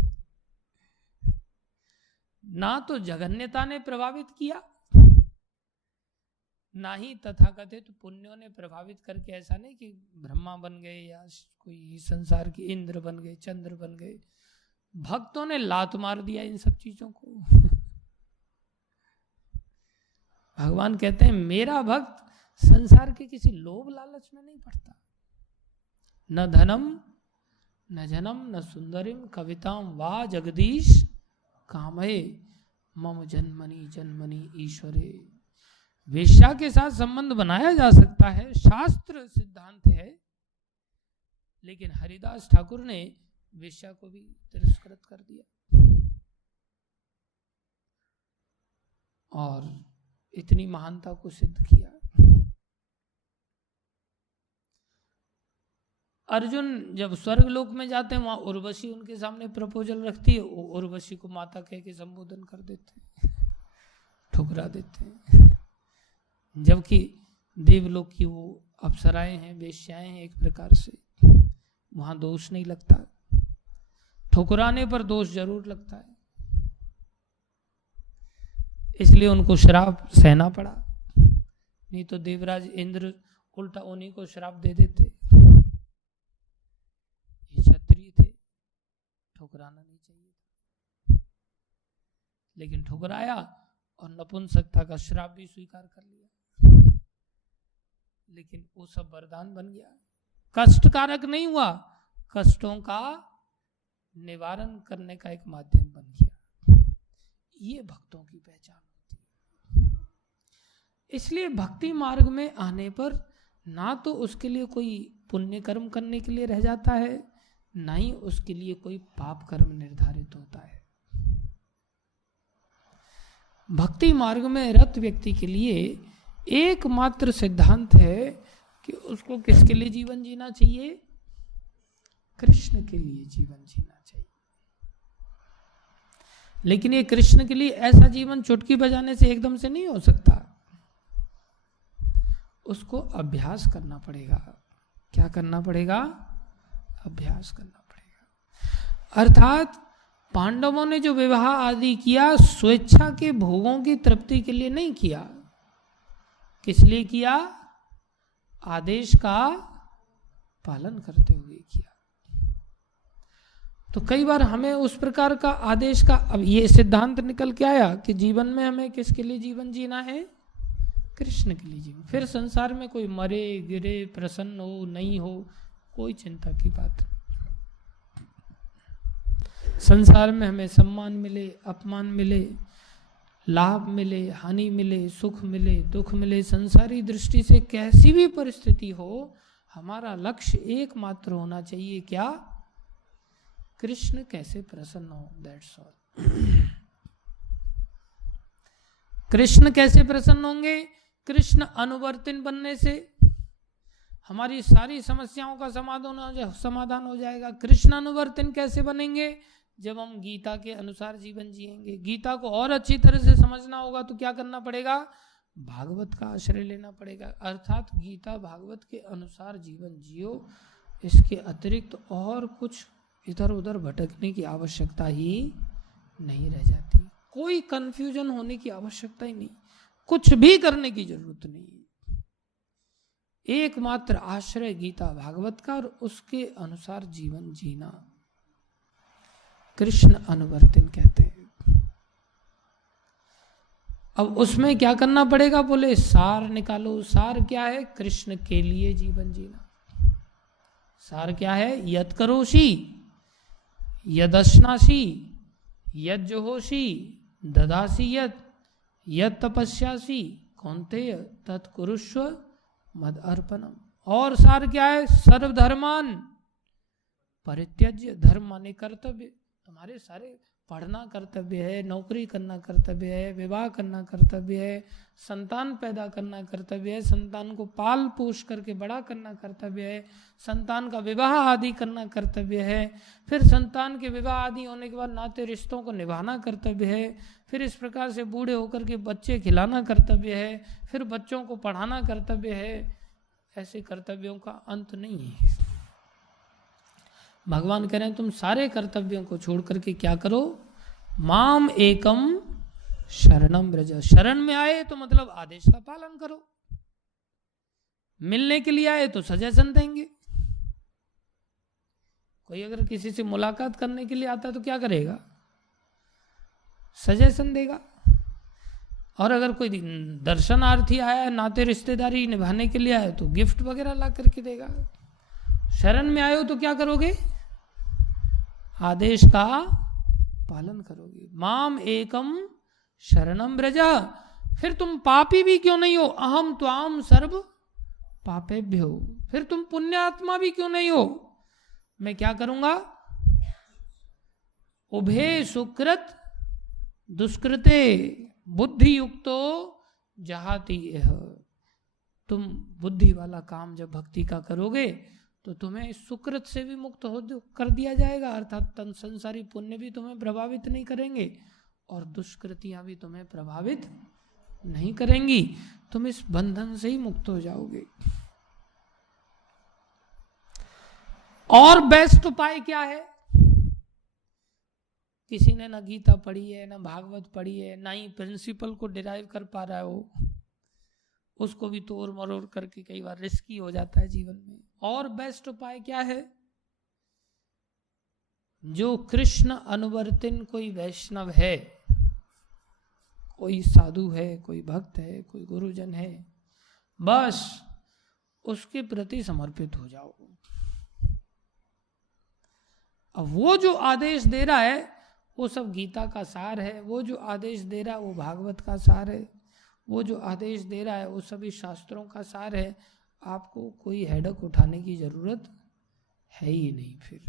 ना तो जघन्यता ने प्रभावित किया, ना ही तथाकथित पुण्यों ने प्रभावित करके, ऐसा नहीं कि ब्रह्मा बन गए या कोई संसार के इंद्र बन गए, चंद्र बन गए। भक्तों ने लात मार दिया इन सब चीजों को। भगवान कहते हैं मेरा भक्त संसार के किसी लोभ लालच में नहीं पड़ता। न धनम न जनम न सुंदरिम कविताम वा जगदीश कामये मम जन्मनि जन्मनि ईश्वरे। वेश्या के साथ संबंध बनाया जा सकता है, शास्त्र सिद्धांत है, लेकिन हरिदास ठाकुर ने वेश्या को भी तिरस्कृत कर दिया और इतनी महानता को सिद्ध किया। अर्जुन जब स्वर्ग लोक में जाते हैं वहां उर्वशी उनके सामने प्रपोजल रखती है, वो उर्वशी को माता कह के संबोधन कर देते हैं, ठुकरा देते हैं। जबकि देवलोक की वो अप्सराएं हैं, वेश्याएं हैं, एक प्रकार से वहां दोष नहीं लगता, ठुकराने पर दोष जरूर लगता है। इसलिए उनको श्राप सहना पड़ा, नहीं तो देवराज इंद्र उल्टा उन्हीं को श्राप दे देते। ये क्षत्रिय थे, ठुकराना नहीं चाहिए, लेकिन ठुकराया और नपुंसकता का श्राप भी स्वीकार कर लिया। लेकिन वो सब वरदान बन गया, कष्टकारक नहीं हुआ, कष्टों का निवारण करने का एक माध्यम बन गया। ये भक्तों की पहचान होती है। इसलिए भक्ति मार्ग में आने पर ना तो उसके लिए कोई पुण्य कर्म करने के लिए रह जाता है, ना ही उसके लिए कोई पाप कर्म निर्धारित होता है। भक्ति मार्ग में रत व्यक्ति के लिए एकमात्र सिद्धांत है कि उसको किसके लिए जीवन जीना चाहिए? कृष्ण के लिए जीवन जीना चाहिए। लेकिन ये कृष्ण के लिए ऐसा जीवन चुटकी बजाने से एकदम से नहीं हो सकता, उसको अभ्यास करना पड़ेगा। क्या करना पड़ेगा? अभ्यास करना पड़ेगा। अर्थात पांडवों ने जो विवाह आदि किया स्वेच्छा के भोगों की तृप्ति के लिए नहीं किया। किस लिए किया? आदेश का पालन करते हुए किया। तो कई बार हमें उस प्रकार का आदेश का, अब ये सिद्धांत निकल के आया कि जीवन में हमें किसके लिए जीवन जीना है? कृष्ण के लिए जीवन। फिर संसार में कोई मरे गिरे प्रसन्न हो नहीं हो, कोई चिंता की बात। संसार में हमें सम्मान मिले अपमान मिले, लाभ मिले हानि मिले, सुख मिले दुख मिले, संसारी दृष्टि से कैसी भी परिस्थिति हो, हमारा लक्ष्य एकमात्र होना चाहिए। क्या? कृष्ण कैसे प्रसन्न हो, दैट्स ऑल। कृष्ण कैसे प्रसन्न होंगे? कृष्ण अनुवर्तिन बनने से हमारी सारी समस्याओं का समाधान हो जाएगा। कृष्ण अनुवर्तिन कैसे बनेंगे? जब हम गीता के अनुसार जीवन जिएंगे। गीता को और अच्छी तरह से समझना होगा तो क्या करना पड़ेगा? भागवत का आश्रय लेना पड़ेगा। अर्थात गीता भागवत के अनुसार जीवन जियो, इसके अतिरिक्त और कुछ इधर उधर भटकने की आवश्यकता ही नहीं रह जाती। कोई कंफ्यूजन होने की आवश्यकता ही नहीं, कुछ भी करने की जरूरत नहीं। एकमात्र आश्रय गीता भागवत का और उसके अनुसार जीवन जीना कृष्ण अनुवर्तिन कहते हैं। अब उसमें क्या करना पड़ेगा? बोले सार निकालो। सार क्या है? कृष्ण के लिए जीवन जीना। सार क्या है? यत् करोषि यदश्नासि यज्जुहोषि ददासि यत् तपस्यासि कौन्तेय तत्कुरुष्व मद अर्पणम। और सार क्या है? सर्वधर्मान परित्यज्य। धर्म माने कर्तव्य। हमारे सारे पढ़ना कर्तव्य है, नौकरी करना कर्तव्य है, विवाह करना कर्तव्य है, संतान पैदा करना कर्तव्य है, संतान को पाल पोष करके बड़ा करना कर्तव्य है, संतान का विवाह आदि करना कर्तव्य है, फिर संतान के विवाह आदि होने के बाद नाते रिश्तों को निभाना कर्तव्य है, फिर इस प्रकार से बूढ़े होकर के बच्चे खिलाना कर्तव्य है, फिर बच्चों को पढ़ाना कर्तव्य है। ऐसे कर्तव्यों का अंत नहीं है। भगवान कह रहे हैं तुम सारे कर्तव्यों को छोड़ करके क्या करो? माम एकम शरणम व्रज। शरण में आए तो मतलब आदेश का पालन करो। मिलने के लिए आए तो सजेशन देंगे। कोई अगर किसी से मुलाकात करने के लिए आता है तो क्या करेगा? सजेशन देगा। और अगर कोई दर्शनार्थी आया है, नाते रिश्तेदारी निभाने के लिए आया तो गिफ्ट वगैरह ला करके देगा। शरण में आए हो तो क्या करोगे? आदेश का पालन करोगे। माम एकम शरणम व्रज। फिर तुम पापी भी क्यों नहीं हो? अहम त्वाम सर्व पापेभ्यो। फिर तुम पुण्यात्मा भी क्यों नहीं हो? मैं क्या करूंगा? उभे सुकृत दुष्कृते बुद्धि युक्तो जहाति यह। तुम बुद्धि वाला काम जब भक्ति का करोगे तो तुम्हें सुकृत से भी मुक्त हो कर दिया जाएगा। अर्थात संसारी पुण्य भी तुम्हें प्रभावित नहीं करेंगे और दुष्कृतियां भी तुम्हें प्रभावित नहीं करेंगी। तुम इस बंधन से ही मुक्त हो जाओगे। और बेस्ट उपाय क्या है? किसी ने ना गीता पढ़ी है, ना भागवत पढ़ी है, ना ही प्रिंसिपल को डिराइव कर पा रहा हो, उसको भी तोड़ मरोड़ करके कई बार रिस्की हो जाता है जीवन में। और बेस्ट उपाय क्या है? जो कृष्ण अनुवर्तिन कोई वैष्णव है, कोई साधु है, कोई भक्त है, कोई गुरुजन है, बस उसके प्रति समर्पित हो जाओ। अब वो जो आदेश दे रहा है वो सब गीता का सार है। वो जो आदेश दे रहा है वो भागवत का सार है। वो जो आदेश दे रहा है वो सभी शास्त्रों का सार है। आपको कोई हेडक उठाने की जरूरत है ही नहीं। फिर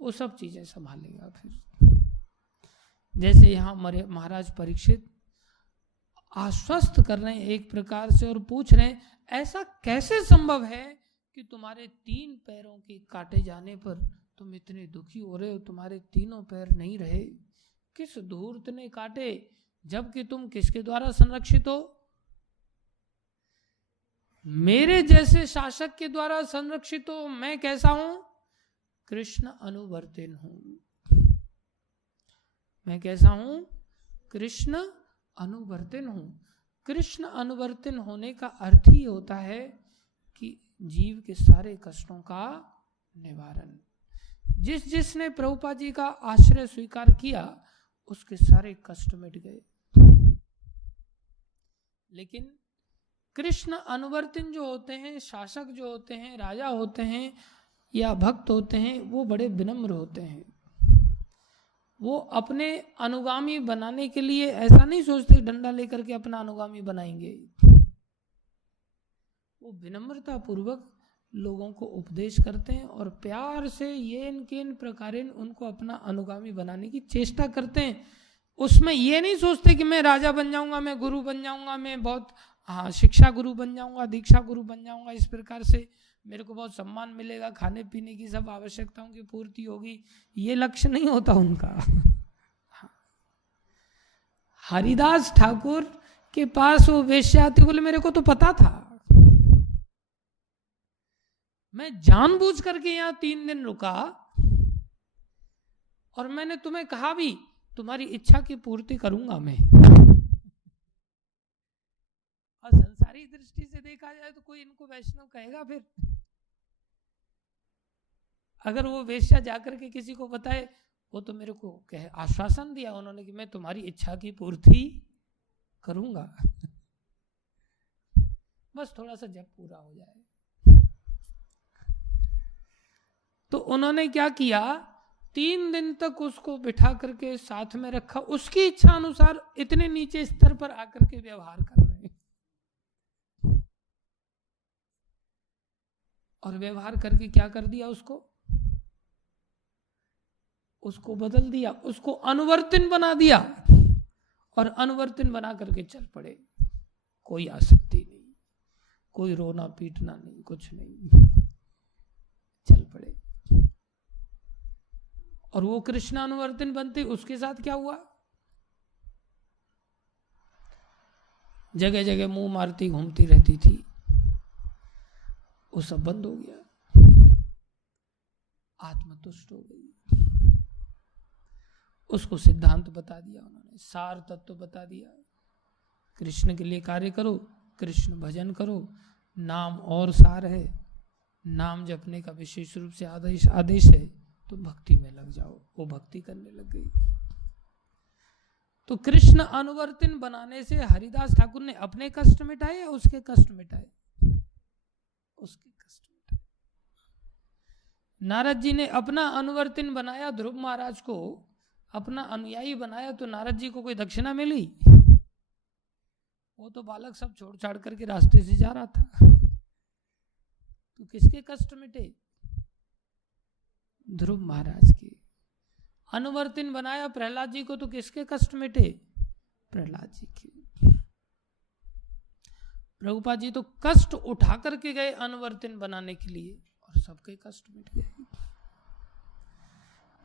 वो सब चीजें संभालेगा। फिर जैसे यहाँ महाराज परीक्षित आश्वस्त कर रहे हैं एक प्रकार से और पूछ रहे हैं ऐसा कैसे संभव है कि तुम्हारे 3 पैरों के काटे जाने पर तुम इतने दुखी हो रहे हो, तुम्हारे तीनों पैर नहीं रहे, किस धूर्त ने काटे, जबकि तुम किसके द्वारा संरक्षित हो? मेरे जैसे शासक के द्वारा संरक्षित हो। मैं कैसा हूं? कृष्ण अनुवर्तिन हूं। मैं कैसा हूं? कृष्ण अनुवर्तिन हूं। कृष्ण अनुवर्तिन होने का अर्थ ही होता है कि जीव के सारे कष्टों का निवारण। जिसने प्रभुपाद जी का आश्रय स्वीकार किया उसके सारे कष्ट मिट गए। लेकिन कृष्ण अनुवर्तिन जो होते हैं, शासक जो होते हैं, राजा होते हैं या भक्त होते हैं, वो बड़े विनम्र होते हैं। वो अपने अनुगामी बनाने के लिए ऐसा नहीं सोचते डंडा लेकर के अपना अनुगामी बनाएंगे। वो विनम्रता पूर्वक लोगों को उपदेश करते हैं और प्यार से ये इनके इन प्रकारेण उनको अपना अनुगामी बनाने की चेष्टा करते हैं। उसमें ये नहीं सोचते कि मैं राजा बन जाऊंगा, मैं गुरु बन जाऊंगा, मैं बहुत शिक्षा गुरु बन जाऊंगा, दीक्षा गुरु बन जाऊंगा, इस प्रकार से मेरे को बहुत सम्मान मिलेगा, खाने पीने की सब आवश्यकताओं की पूर्ति होगी। ये लक्ष्य नहीं होता उनका। हरिदास ठाकुर के पास वो वेश्या आती, बोले मेरे को तो पता था, मैं जानबूझ करके यहाँ 3 दिन रुका और मैंने तुम्हें कहा भी तुम्हारी इच्छा की पूर्ति करूंगा मैं। और संसारी दृष्टि से देखा जाए तो कोई इनको वैष्णव कहेगा? फिर अगर वो वेश्या जाकर के किसी को बताए, वो तो मेरे को आश्वासन दिया उन्होंने कि मैं तुम्हारी इच्छा की पूर्ति करूंगा। बस थोड़ा सा जब पूरा हो जाए। तो उन्होंने क्या किया, 3 दिन तक उसको बिठा करके साथ में रखा, उसकी इच्छा अनुसार इतने नीचे स्तर पर आकर के व्यवहार कर रहे हैं। और व्यवहार करके क्या कर दिया, उसको बदल दिया, उसको अनुवर्तिन बना दिया और अनुवर्तिन बना करके चल पड़े। कोई आसक्ति नहीं, कोई रोना पीटना नहीं, कुछ नहीं, चल पड़े। और वो कृष्णानुवर्तिन बनते, उसके साथ क्या हुआ? जगह जगह मुंह मारती घूमती रहती थी, वो सब बंद हो गया, आत्मतुष्ट हो गई। उसको सिद्धांत बता दिया उन्होंने, सार तत्व बता दिया। कृष्ण के लिए कार्य करो, कृष्ण भजन करो, नाम और सार है, नाम जपने का विशेष रूप से आदेश है, तो भक्ति में लग जाओ। वो भक्ति करने लग गई। तो कृष्ण अनुवर्तिन बनाने से हरिदास ठाकुर ने अपने कष्ट मिटाए या उसके कष्ट मिटाए? उसके कष्ट मिटाए। नारद जी ने अपना अनुवर्तिन बनाया, ध्रुव महाराज को अपना अनुयायी बनाया, तो नारद जी को कोई दक्षिणा मिली? वो तो बालक सब छोड़ छाड़ करके रास्ते से जा रहा था। तो किसके कष्ट मिटे? ध्रुव महाराज के। अनुवर्तिन बनाया प्रहलाद जी को, तो किसके कष्ट मिटे? प्रहलाद जी के। प्रभुपाद जी तो कष्ट उठा करके गए अनुवर्तिन बनाने के लिए और सबके कष्ट मिट गए।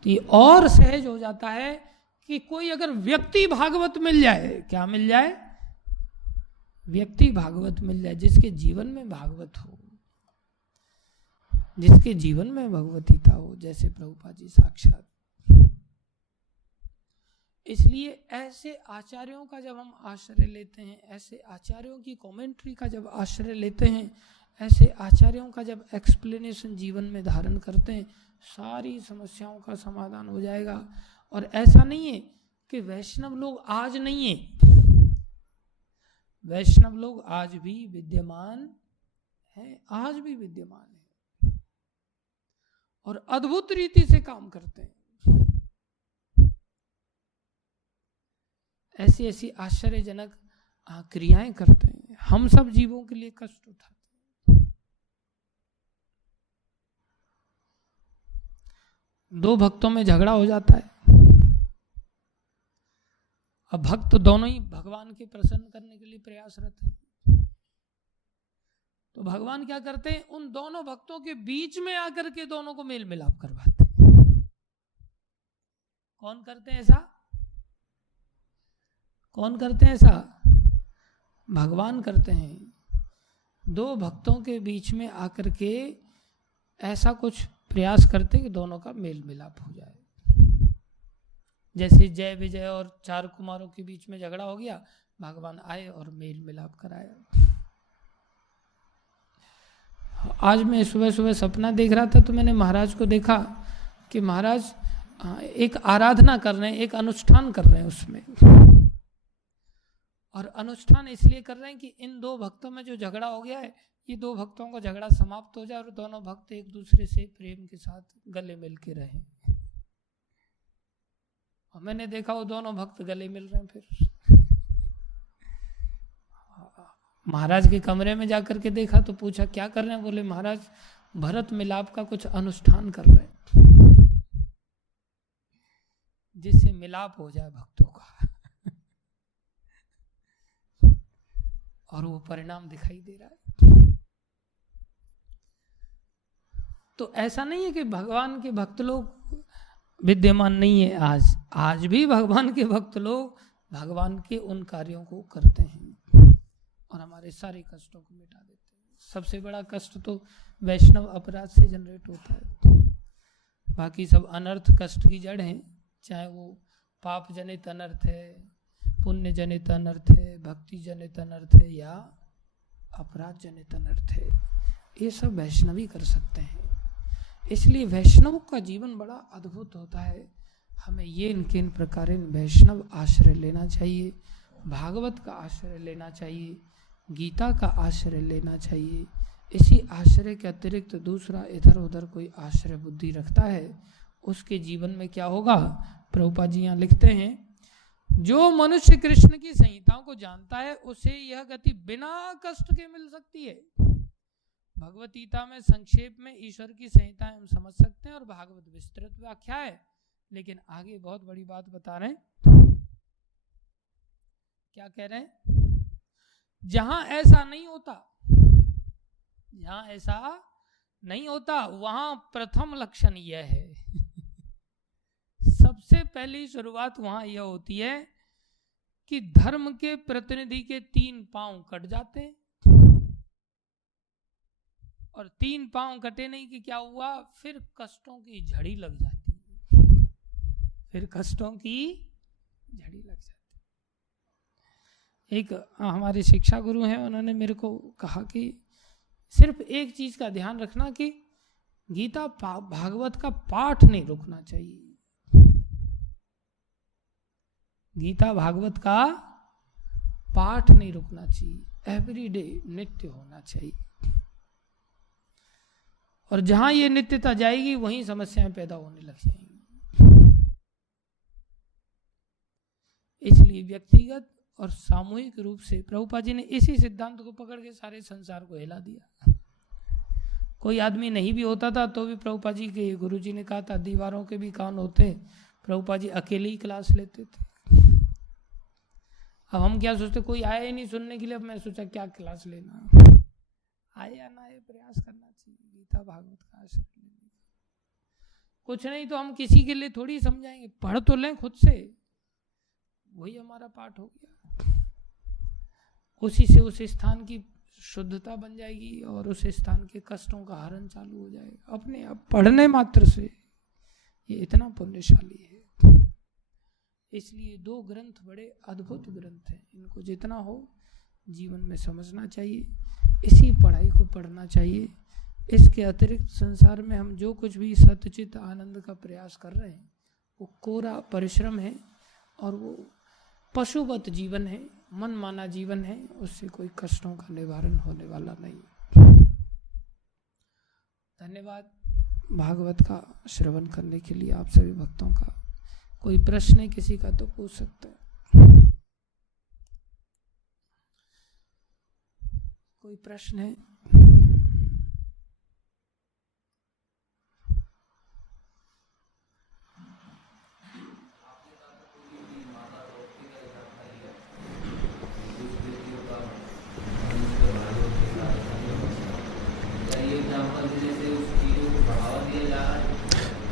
तो ये और सहज हो जाता है कि कोई अगर व्यक्ति भागवत मिल जाए, क्या मिल जाए? व्यक्ति भागवत मिल जाए, जिसके जीवन में भागवत हो, जिसके जीवन में भगवतीता हो, जैसे प्रभुपाद जी साक्षात। इसलिए ऐसे आचार्यों का जब हम आश्रय लेते हैं, ऐसे आचार्यों की कमेंट्री का जब आश्रय लेते हैं, ऐसे आचार्यों का जब एक्सप्लेनेशन जीवन में धारण करते हैं, सारी समस्याओं का समाधान हो जाएगा। और ऐसा नहीं है कि वैष्णव लोग आज नहीं है, वैष्णव लोग आज भी विद्यमान है, आज भी विद्यमान है और अद्भुत रीति से काम करते हैं। ऐसी ऐसी आश्चर्यजनक क्रियाएं करते हैं, हम सब जीवों के लिए कष्ट उठाते हैं। दो भक्तों में झगड़ा हो जाता है, अब भक्त दोनों ही भगवान के प्रसन्न करने के लिए प्रयासरत हैं, तो भगवान क्या करते हैं, उन दोनों भक्तों के बीच में आकर के दोनों को मेल मिलाप करवाते हैं। कौन करते हैं ऐसा? कौन करते हैं ऐसा? भगवान करते हैं। दो भक्तों के बीच में आकर के ऐसा कुछ प्रयास करते कि दोनों का मेल मिलाप हो जाए। जैसे जय विजय और चार कुमारों के बीच में झगड़ा हो गया, भगवान आए और मेल मिलाप कराया। आज मैं सुबह सुबह सपना देख रहा था, तो मैंने महाराज को देखा कि महाराज एक आराधना कर रहे हैं, एक अनुष्ठान कर रहे हैं उसमें, और अनुष्ठान इसलिए कर रहे हैं कि इन दो भक्तों में जो झगड़ा हो गया है, ये दो भक्तों का झगड़ा समाप्त हो जाए और दोनों भक्त एक दूसरे से प्रेम के साथ गले मिल के रहें। और मैंने देखा वो दोनों भक्त गले मिल रहे हैं। फिर महाराज के कमरे में जाकर के देखा तो पूछा क्या कर रहे हैं? बोले महाराज भरत मिलाप का कुछ अनुष्ठान कर रहे हैं, जिससे मिलाप हो जाए भक्तों का। और वो परिणाम दिखाई दे रहा है। तो ऐसा नहीं है कि भगवान के भक्त लोग विद्यमान नहीं है। आज भी भगवान के भक्त लोग भगवान के उन कार्यों को करते हैं और हमारे सारे कष्टों को मिटा देते हैं। सबसे बड़ा कष्ट तो वैष्णव अपराध से जनरेट होता है। बाकी सब अनर्थ कष्ट की जड़ है, चाहे वो पाप जनित अनर्थ है, पुण्य जनित अनर्थ है, भक्ति जनित अनर्थ है या अपराध जनित अनर्थ है। ये सब वैष्णवी कर सकते हैं। इसलिए वैष्णव का जीवन बड़ा अद्भुत होता है। हमें ये किन प्रकार वैष्णव आश्रय लेना चाहिए, भागवत का आश्रय लेना चाहिए, गीता का आश्रय लेना चाहिए। इसी आश्रय के अतिरिक्त दूसरा इधर उधर कोई आश्रय बुद्धि रखता है, उसके जीवन में क्या होगा? प्रभुपाद जी यहाँ लिखते हैं, जो मनुष्य कृष्ण की संहिताओं को जानता है उसे यह गति बिना कष्ट के मिल सकती है। भगवत गीता में संक्षेप में ईश्वर की संहिताएं हम समझ सकते हैं और भागवत विस्तृत व्याख्या है, लेकिन आगे बहुत बड़ी बात बता रहे हैं। क्या कह रहे हैं? जहां ऐसा नहीं होता, जहां ऐसा नहीं होता वहां प्रथम लक्षण यह है सबसे पहली शुरुआत वहां यह होती है कि धर्म के प्रतिनिधि के 3 पांव कट जाते हैं। और 3 पांव कटे नहीं कि क्या हुआ? फिर कष्टों की झड़ी लग जाती है। फिर कष्टों की झड़ी लग जाती है। एक हमारे शिक्षा गुरु हैं, उन्होंने मेरे को कहा कि सिर्फ एक चीज का ध्यान रखना कि गीता भागवत का पाठ नहीं रुकना चाहिए। गीता भागवत का पाठ नहीं रुकना चाहिए, एवरीडे नित्य होना चाहिए। और जहां ये नित्यता जाएगी वहीं समस्याएं पैदा होने लग जाएंगी। इसलिए व्यक्तिगत और सामूहिक रूप से प्रभुपाद जी ने इसी सिद्धांत को पकड़ के सारे संसार को हिला दिया। कोई आदमी नहीं भी होता था तो भी प्रभुपाद जी के गुरु जी ने कहा था दीवारों के भी कान होते। प्रभुपाद जी अकेले ही क्लास लेते थे। अब हम क्या सोचते, कोई आया ही नहीं सुनने के लिए। अब मैं सोचा क्या क्लास लेना, आए या ना आए प्रयास करना चाहिए गीता भागवत का आश्रय लेने। कुछ नहीं तो हम किसी के लिए थोड़ी समझाएंगे, पढ़ तो लें खुद से, वही हमारा पाठ हो गया। उसी से उस स्थान की शुद्धता बन जाएगी और उस स्थान के कष्टों का हरण चालू हो जाएगा अपने आप, पढ़ने मात्र से। ये इतना पुण्यशाली है। इसलिए 2 ग्रंथ बड़े अद्भुत ग्रंथ हैं, इनको जितना हो जीवन में समझना चाहिए। इसी पढ़ाई को पढ़ना चाहिए। इसके अतिरिक्त संसार में हम जो कुछ भी सत्यचित आनंद का प्रयास कर रहे हैं वो कोरा परिश्रम है और वो पशुवत जीवन है, मन माना जीवन है। उससे कोई कष्टों का निवारण होने वाला नहीं। धन्यवाद भागवत का श्रवण करने के लिए आप सभी भक्तों का। कोई प्रश्न है किसी का तो पूछ सकते हैं। कोई प्रश्न है?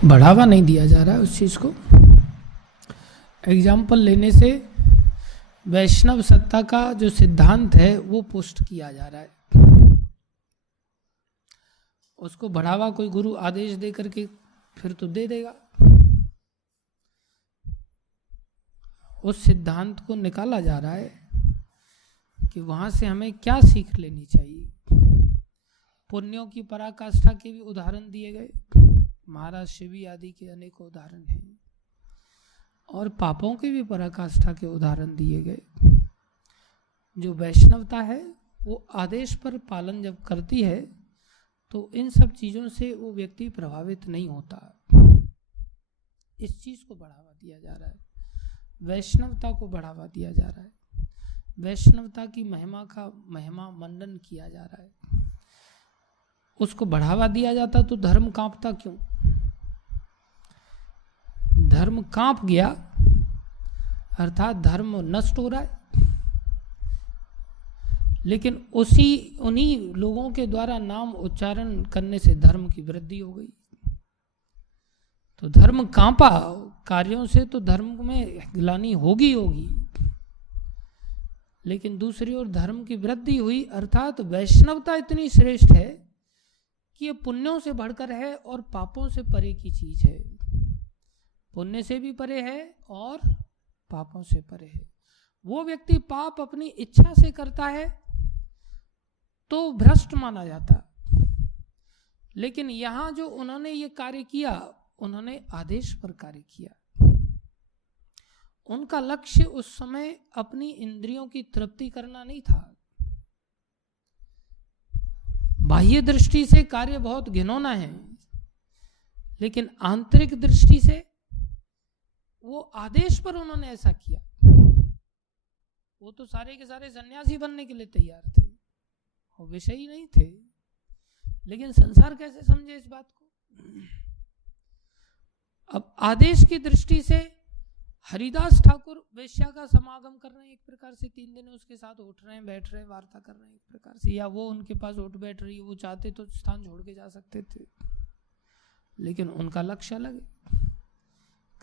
बढ़ावा नहीं दिया जा रहा है उस चीज को। एग्जाम्पल लेने से वैष्णव सत्ता का जो सिद्धांत है वो पुष्ट किया जा रहा है। उसको बढ़ावा कोई गुरु आदेश दे करके फिर तो दे देगा। उस सिद्धांत को निकाला जा रहा है कि वहां से हमें क्या सीख लेनी चाहिए। पुण्यों की पराकाष्ठा के भी उदाहरण दिए गए, महाराज शिवी आदि के अनेकों उदाहरण हैं, और पापों के भी पराकाष्ठा के उदाहरण दिए गए। जो वैष्णवता है वो आदेश पर पालन जब करती है तो इन सब चीजों से वो व्यक्ति प्रभावित नहीं होता। इस चीज को बढ़ावा दिया जा रहा है, वैष्णवता को बढ़ावा दिया जा रहा है, वैष्णवता की महिमा का महिमा मंडन किया जा रहा है। उसको बढ़ावा दिया जाता तो धर्म कांपता क्यों? धर्म कांप गया अर्थात धर्म नष्ट हो रहा है, लेकिन उन्हीं लोगों के द्वारा नाम उच्चारण करने से धर्म की वृद्धि हो गई। तो धर्म कांपा कार्यों से तो धर्म में ग्लानि होगी, लेकिन दूसरी ओर धर्म की वृद्धि हुई, अर्थात वैष्णवता इतनी श्रेष्ठ है कि ये पुण्यों से बढ़कर है और पापों से परे की चीज है। पुण्य से भी परे है और पापों से परे है। वो व्यक्ति पाप अपनी इच्छा से करता है तो भ्रष्ट माना जाता, लेकिन यहां जो उन्होंने ये कार्य किया, उन्होंने आदेश पर कार्य किया। उनका लक्ष्य उस समय अपनी इंद्रियों की तृप्ति करना नहीं था। बाह्य दृष्टि से कार्य बहुत घिनौना है, लेकिन आंतरिक दृष्टि से वो आदेश पर उन्होंने ऐसा किया। वो तो सारे के सारे सन्यासी बनने के लिए तैयार थे, वो विषयी नहीं थे, लेकिन संसार कैसे समझे इस बात को? अब आदेश की दृष्टि से हरिदास ठाकुर वेश्या का समागम कर रहे हैं, एक प्रकार से 3 दिन उसके साथ उठ रहे हैं, बैठ रहे हैं, वार्ता कर रहे हैं एक प्रकार से, या वो उनके पास उठ बैठ रही है। वो चाहते तो स्थान छोड़ के जा सकते थे, लेकिन उनका लक्ष्य अलग है।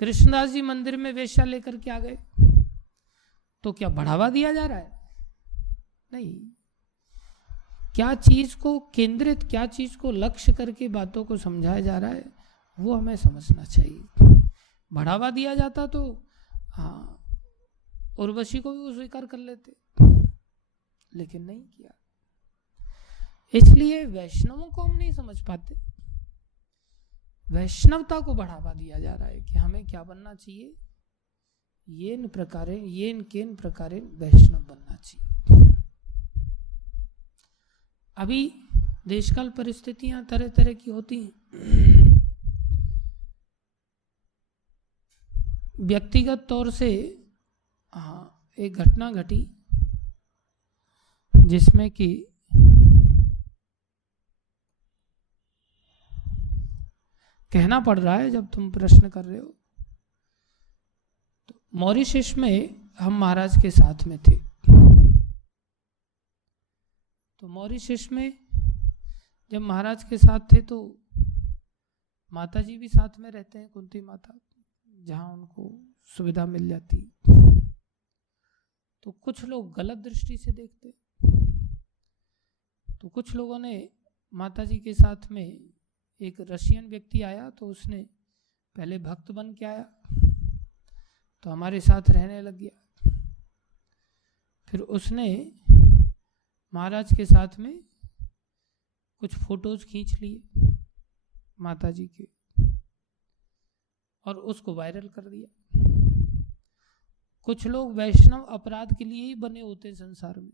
कृष्णदास जी मंदिर में वेश्या लेकर के आ गए तो क्या बढ़ावा दिया जा रहा है? नहीं। क्या चीज को केंद्रित, क्या चीज को लक्ष्य करके बातों को समझाया जा रहा है, वो हमें समझना चाहिए। बढ़ावा दिया जाता तो हाँ, उर्वशी को भी वो स्वीकार कर लेते, लेकिन नहीं किया। इसलिए वैष्णवों को हम नहीं समझ पाते। वैष्णवता को बढ़ावा दिया जा रहा है कि हमें क्या बनना चाहिए, येन केन प्रकारेण वैष्णव बनना चाहिए। अभी देशकाल परिस्थितियां तरह तरह की होती हैं। व्यक्तिगत तौर से एक घटना घटी जिसमें कि कहना पड़ रहा है, जब तुम प्रश्न कर रहे हो, तो मॉरिशस में हम महाराज के साथ में थे। तो मॉरिशस में जब महाराज के साथ थे तो माता जी भी साथ में रहते हैं, कुंती माता, जहां उनको सुविधा मिल जाती। तो कुछ लोग गलत दृष्टि से देखते, तो कुछ लोगों ने माता जी के साथ में, एक रशियन व्यक्ति आया तो उसने पहले भक्त बन के आया तो हमारे साथ रहने लग गया। फिर उसने महाराज के साथ में कुछ फोटोज खींच लिए माता जी के और उसको वायरल कर दिया। कुछ लोग वैष्णव अपराध के लिए ही बने होते संसार में।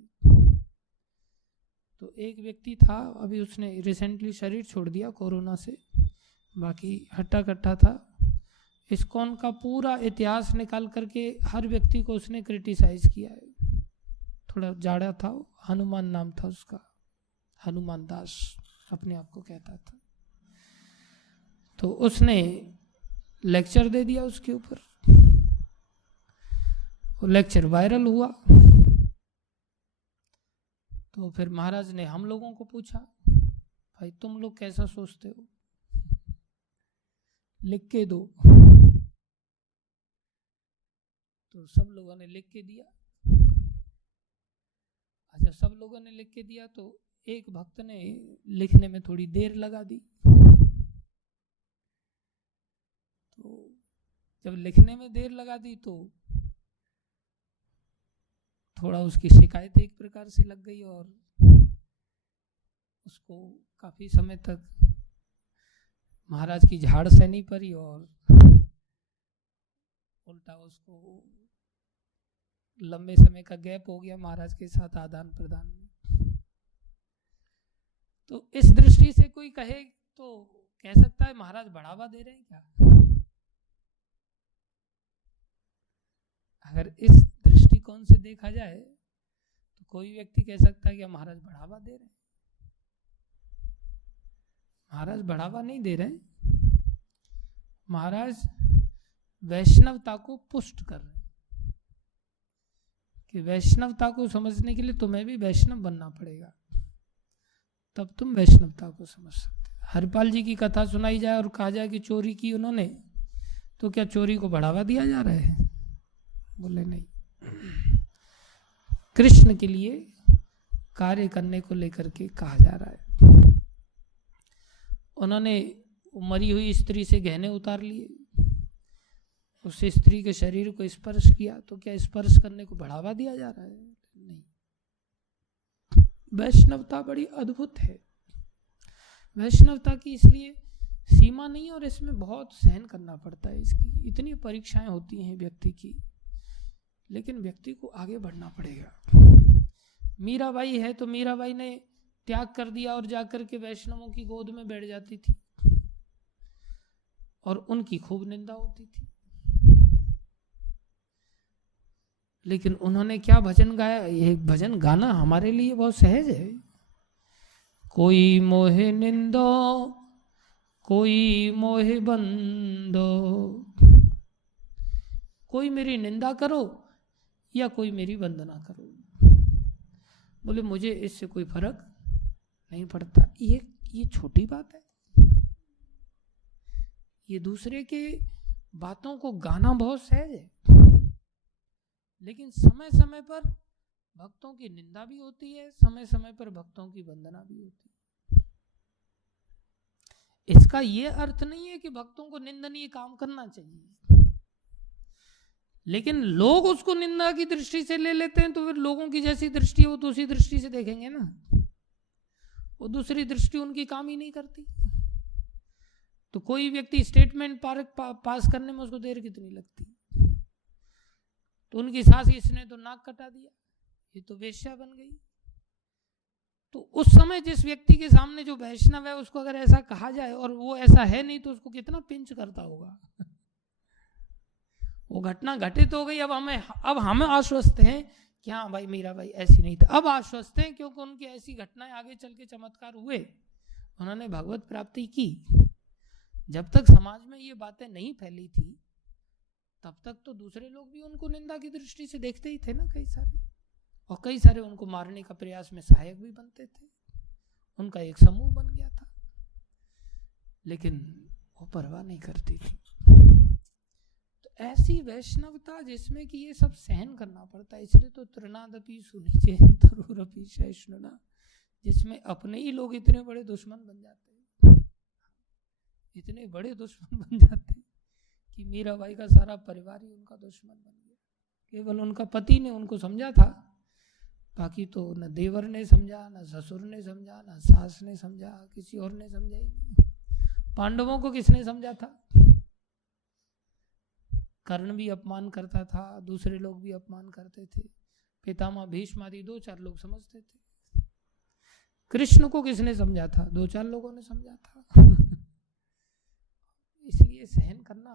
तो एक व्यक्ति था, अभी उसने रिसेंटली शरीर छोड़ दिया कोरोना से, बाकी हट्टा कट्टा था। इस्कॉन का पूरा इतिहास निकाल करके हर व्यक्ति को उसने क्रिटिसाइज किया है। थोड़ा जाड़ा था, हनुमान नाम था उसका, हनुमान दास अपने आप को कहता था। तो उसने लेक्चर दे दिया उसके ऊपर, वो लेक्चर वायरल हुआ। तो फिर महाराज ने हम लोगों को पूछा, भाई तुम लोग कैसा सोचते हो, लिख के दो। तो सब लोगों ने लिख के दिया। अच्छा, सब लोगों ने लिख के दिया तो एक भक्त ने लिखने में थोड़ी देर लगा दी। तो जब लिखने में देर लगा दी तो थोड़ा उसकी शिकायत एक प्रकार से लग गई और उसको काफी समय तक महाराज की झाड़ सहनी पड़ी और उल्टा उसको लंबे समय का गैप हो गया महाराज के साथ आदान प्रदान में। तो इस दृष्टि से कोई कहे तो कह सकता है महाराज बढ़ावा दे रहे हैं क्या। अगर इस दृष्टिकोण से देखा जाए तो कोई व्यक्ति कह सकता है कि महाराज बढ़ावा दे रहे हैं। महाराज बढ़ावा नहीं दे रहे हैं, महाराज वैष्णवता को पुष्ट कर रहे हैं कि वैष्णवता को समझने के लिए तुम्हें भी वैष्णव बनना पड़ेगा, तब तुम वैष्णवता को समझ सकते। हरिपाल जी की कथा सुनाई जाए और कहा जाए कि चोरी की उन्होंने, तो क्या चोरी को बढ़ावा दिया जा रहा है? बोले नहीं। कृष्ण के लिए कार्य करने को लेकर के कहा जा रहा है। उन्होंने मरी हुई स्त्री से गहने उतार लिए, उस स्त्री के शरीर को स्पर्श किया, तो क्या स्पर्श करने को बढ़ावा दिया जा रहा है? नहीं। वैष्णवता बड़ी अद्भुत है। वैष्णवता की इसलिए सीमा नहीं और इसमें बहुत सहन करना पड़ता है। इसकी इतनी परीक्षाएं होती हैं व्यक्ति की, लेकिन व्यक्ति को आगे बढ़ना पड़ेगा। मीराबाई है तो मीराबाई ने त्याग कर दिया और जाकर के वैष्णवों की गोद में बैठ जाती थी और उनकी खूब निंदा होती थी। लेकिन उन्होंने क्या भजन गाया? ये भजन गाना हमारे लिए बहुत सहज है। कोई मोहे निंदो कोई मोहे बंदो, कोई मेरी निंदा करो या कोई मेरी वंदना करो, बोले मुझे इससे कोई फर्क नहीं पड़ता। ये छोटी बात है। ये दूसरे के बातों को गाना बहुत सहज है, लेकिन समय समय पर भक्तों की निंदा भी होती है, समय समय पर भक्तों की वंदना भी होती है। इसका ये अर्थ नहीं है कि भक्तों को निंदनीय काम करना चाहिए, लेकिन लोग उसको निंदा की दृष्टि से ले लेते हैं, तो फिर लोगों की जैसी दृष्टि है वो तो उसी दृष्टि से देखेंगे ना। वो दूसरी दृष्टि उनकी काम ही नहीं करती। तो कोई व्यक्ति स्टेटमेंट पास करने में उसको देर कितनी लगती, तो उनकी सास इसने तो नाक कटा दिया, ये तो वेश्या बन गई। तो उस समय जिस व्यक्ति के सामने जो वैष्णव है उसको अगर ऐसा कहा जाए और वो ऐसा है नहीं, तो उसको कितना पिंच करता होगा। वो घटना घटित हो गई, अब हम आश्वस्त हैं कि हाँ भाई मीराबाई ऐसी नहीं थी। अब आश्वस्त हैं क्योंकि उनकी ऐसी घटनाएं आगे चल के चमत्कार हुए, उन्होंने भगवत प्राप्ति की। जब तक समाज में ये बातें नहीं फैली थी तब तक तो दूसरे लोग भी उनको निंदा की दृष्टि से देखते ही थे ना, कई सारे, और कई सारे उनको मारने का प्रयास में सहायक भी बनते थे। उनका एक समूह बन गया था, लेकिन वो परवाह नहीं करती थी। तो ऐसी वैष्णवता जिसमें कि ये सब सहन करना पड़ता है, इसलिए तो तृणादपि सुनिचेन तरुरपि सहिष्णुना, जिसमें अपने ही लोग इतने बड़े दुश्मन बन जाते हैं, इतने बड़े दुश्मन बन जाते हैं कि मीराबाई का सारा परिवार ही उनका दुश्मन बन गया। केवल उनका पति ने उनको समझा था, बाकी तो न देवर ने समझा, न ससुर ने समझा, न सास ने समझा, किसी और ने समझा ही नहीं। पांडवों को किसने समझा था? कर्ण भी अपमान करता था, दूसरे लोग भी अपमान करते थे, पितामह भीष्म आदि 2-4 लोग समझते थे। कृष्ण को किसने समझा था? 2-4 लोगों ने समझा था। इसलिए सहन करना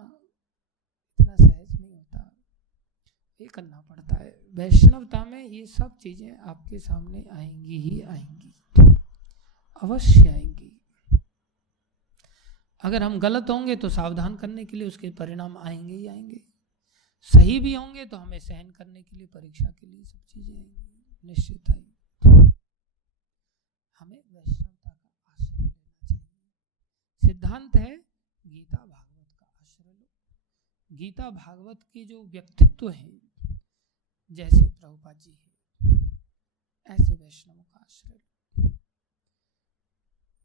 इतना सहज नहीं होता, ये करना पड़ता है। वैष्णवता में ये सब चीजें आपके सामने आएंगी ही आएंगी। अवश्य आएंगी। अगर हम गलत होंगे तो सावधान करने के लिए उसके परिणाम आएंगे ही आएंगे, सही भी होंगे तो हमें सहन करने के लिए, परीक्षा के लिए सब चीजें आएंगी, निश्चित आएंगी। हमें वैष्णवता का आश्रय लेना चाहिए। सिद्धांत है गीता भागवत का आश्रय लो। गीता भागवत के जो व्यक्तित्व हैं, जैसे प्रभुपाद जी हैं, ऐसे वैष्णवों का आश्रय लो।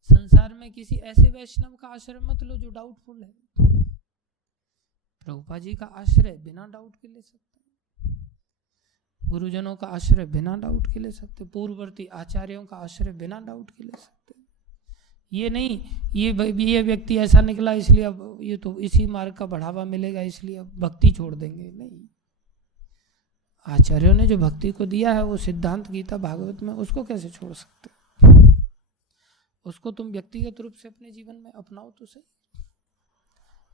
संसार में किसी ऐसे वैष्णव का आश्रय मत लो जो डाउटफुल है। प्रभुपाद जी का आश्रय बिना डाउट के ले सकते हैं, गुरुजनों का आश्रय बिना डाउट के ले सकते, पूर्ववर्ती आचार्यों का आश्रय बिना डाउट के ले सकते। ये नहीं ये व्यक्ति ऐसा निकला इसलिए अब ये तो इसी मार्ग का बढ़ावा मिलेगा इसलिए अब भक्ति छोड़ देंगे, नहीं। आचार्यों ने जो भक्ति को दिया है वो सिद्धांत गीता भागवत में, उसको कैसे छोड़ सकते? उसको तुम व्यक्तिगत रूप से अपने जीवन में अपनाओ तो सही,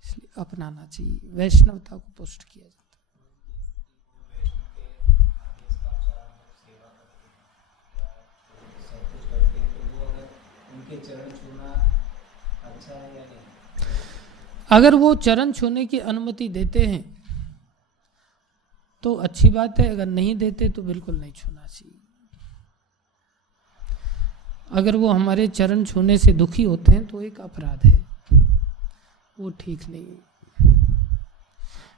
इसलिए अपनाना चाहिए। वैष्णवता को पुष्ट किया जाता है। अगर वो चरण छूने की अनुमति देते हैं तो अच्छी बात है, अगर नहीं देते तो बिल्कुल नहीं छूना चाहिए। अगर वो हमारे चरण छूने से दुखी होते हैं तो एक अपराध है, वो ठीक नहीं है।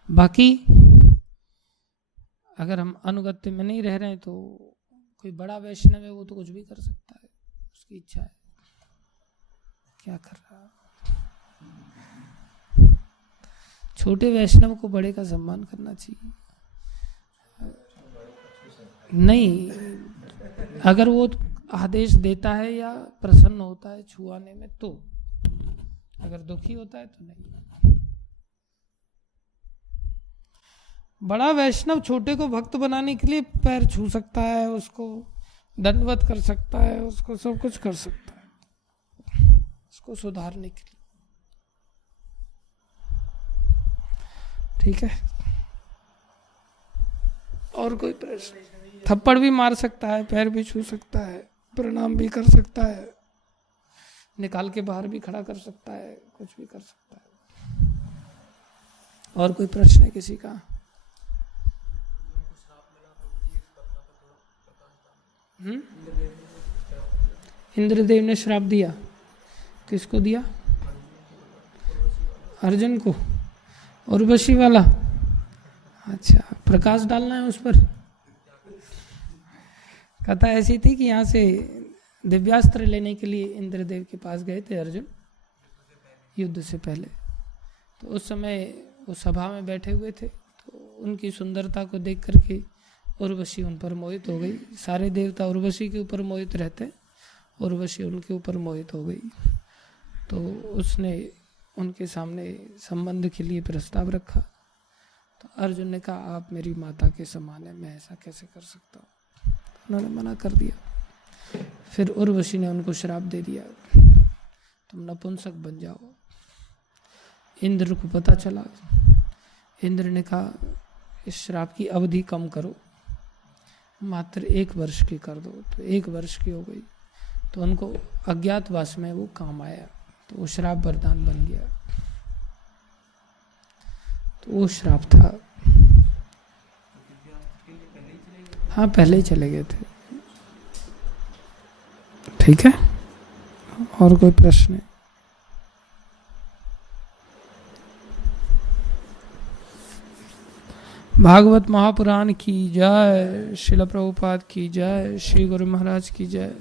बाकी अगर हम अनुगत्य में नहीं रह रहे हैं तो कोई बड़ा वैष्णव है वो तो कुछ भी कर सकता है, उसकी इच्छा है, क्या कर रहा है। छोटे वैष्णव को बड़े का सम्मान करना चाहिए। नहीं, अगर वो आदेश देता है या प्रसन्न होता है छुआने में तो, अगर दुखी होता है तो नहीं। बड़ा वैष्णव छोटे को भक्त बनाने के लिए पैर छू सकता है, उसको दंडवत कर सकता है, उसको सब कुछ कर सकता है, उसको सुधारने के लिए। ठीक है, और कोई प्रश्न? थप्पड़ भी मार सकता है, पैर भी छू सकता है, प्रणाम भी कर सकता है, निकाल के बाहर भी खड़ा कर सकता है, कुछ भी कर सकता है। और कोई प्रश्न है किसी का? इंद्रदेव ने श्राप दिया, किसको दिया? अर्जुन को, उर्वशी वाला। अच्छा, प्रकाश डालना है उस पर। कथा ऐसी थी कि यहाँ से दिव्यास्त्र लेने के लिए इंद्रदेव के पास गए थे अर्जुन, युद्ध से पहले। तो उस समय वो सभा में बैठे हुए थे, तो उनकी सुंदरता को देख करके उर्वशी उन पर मोहित हो गई। सारे देवता उर्वशी के ऊपर मोहित रहते, उर्वशी उनके ऊपर मोहित हो गई। तो उसने उनके सामने संबंध के लिए प्रस्ताव रखा। तो अर्जुन ने कहा, आप मेरी माता के समान है, मैं ऐसा कैसे कर सकता हूँ। उन्होंने मना कर दिया। फिर उर्वशी ने उनको श्राप दे दिया, तुम नपुंसक बन जाओ। इंद्र को पता चला, इंद्र ने कहा इस श्राप की अवधि कम करो, मात्र 1 वर्ष की कर दो। तो 1 वर्ष की हो गई, तो उनको अज्ञातवास में वो काम आया, तो वो श्राप वरदान बन गया। तो वो श्राप था। हाँ, पहले ही चले गए थे। ठीक है, और कोई प्रश्न है? भागवत महापुराण की जय, श्रील प्रभुपाद की जय, श्री गुरु महाराज की जय।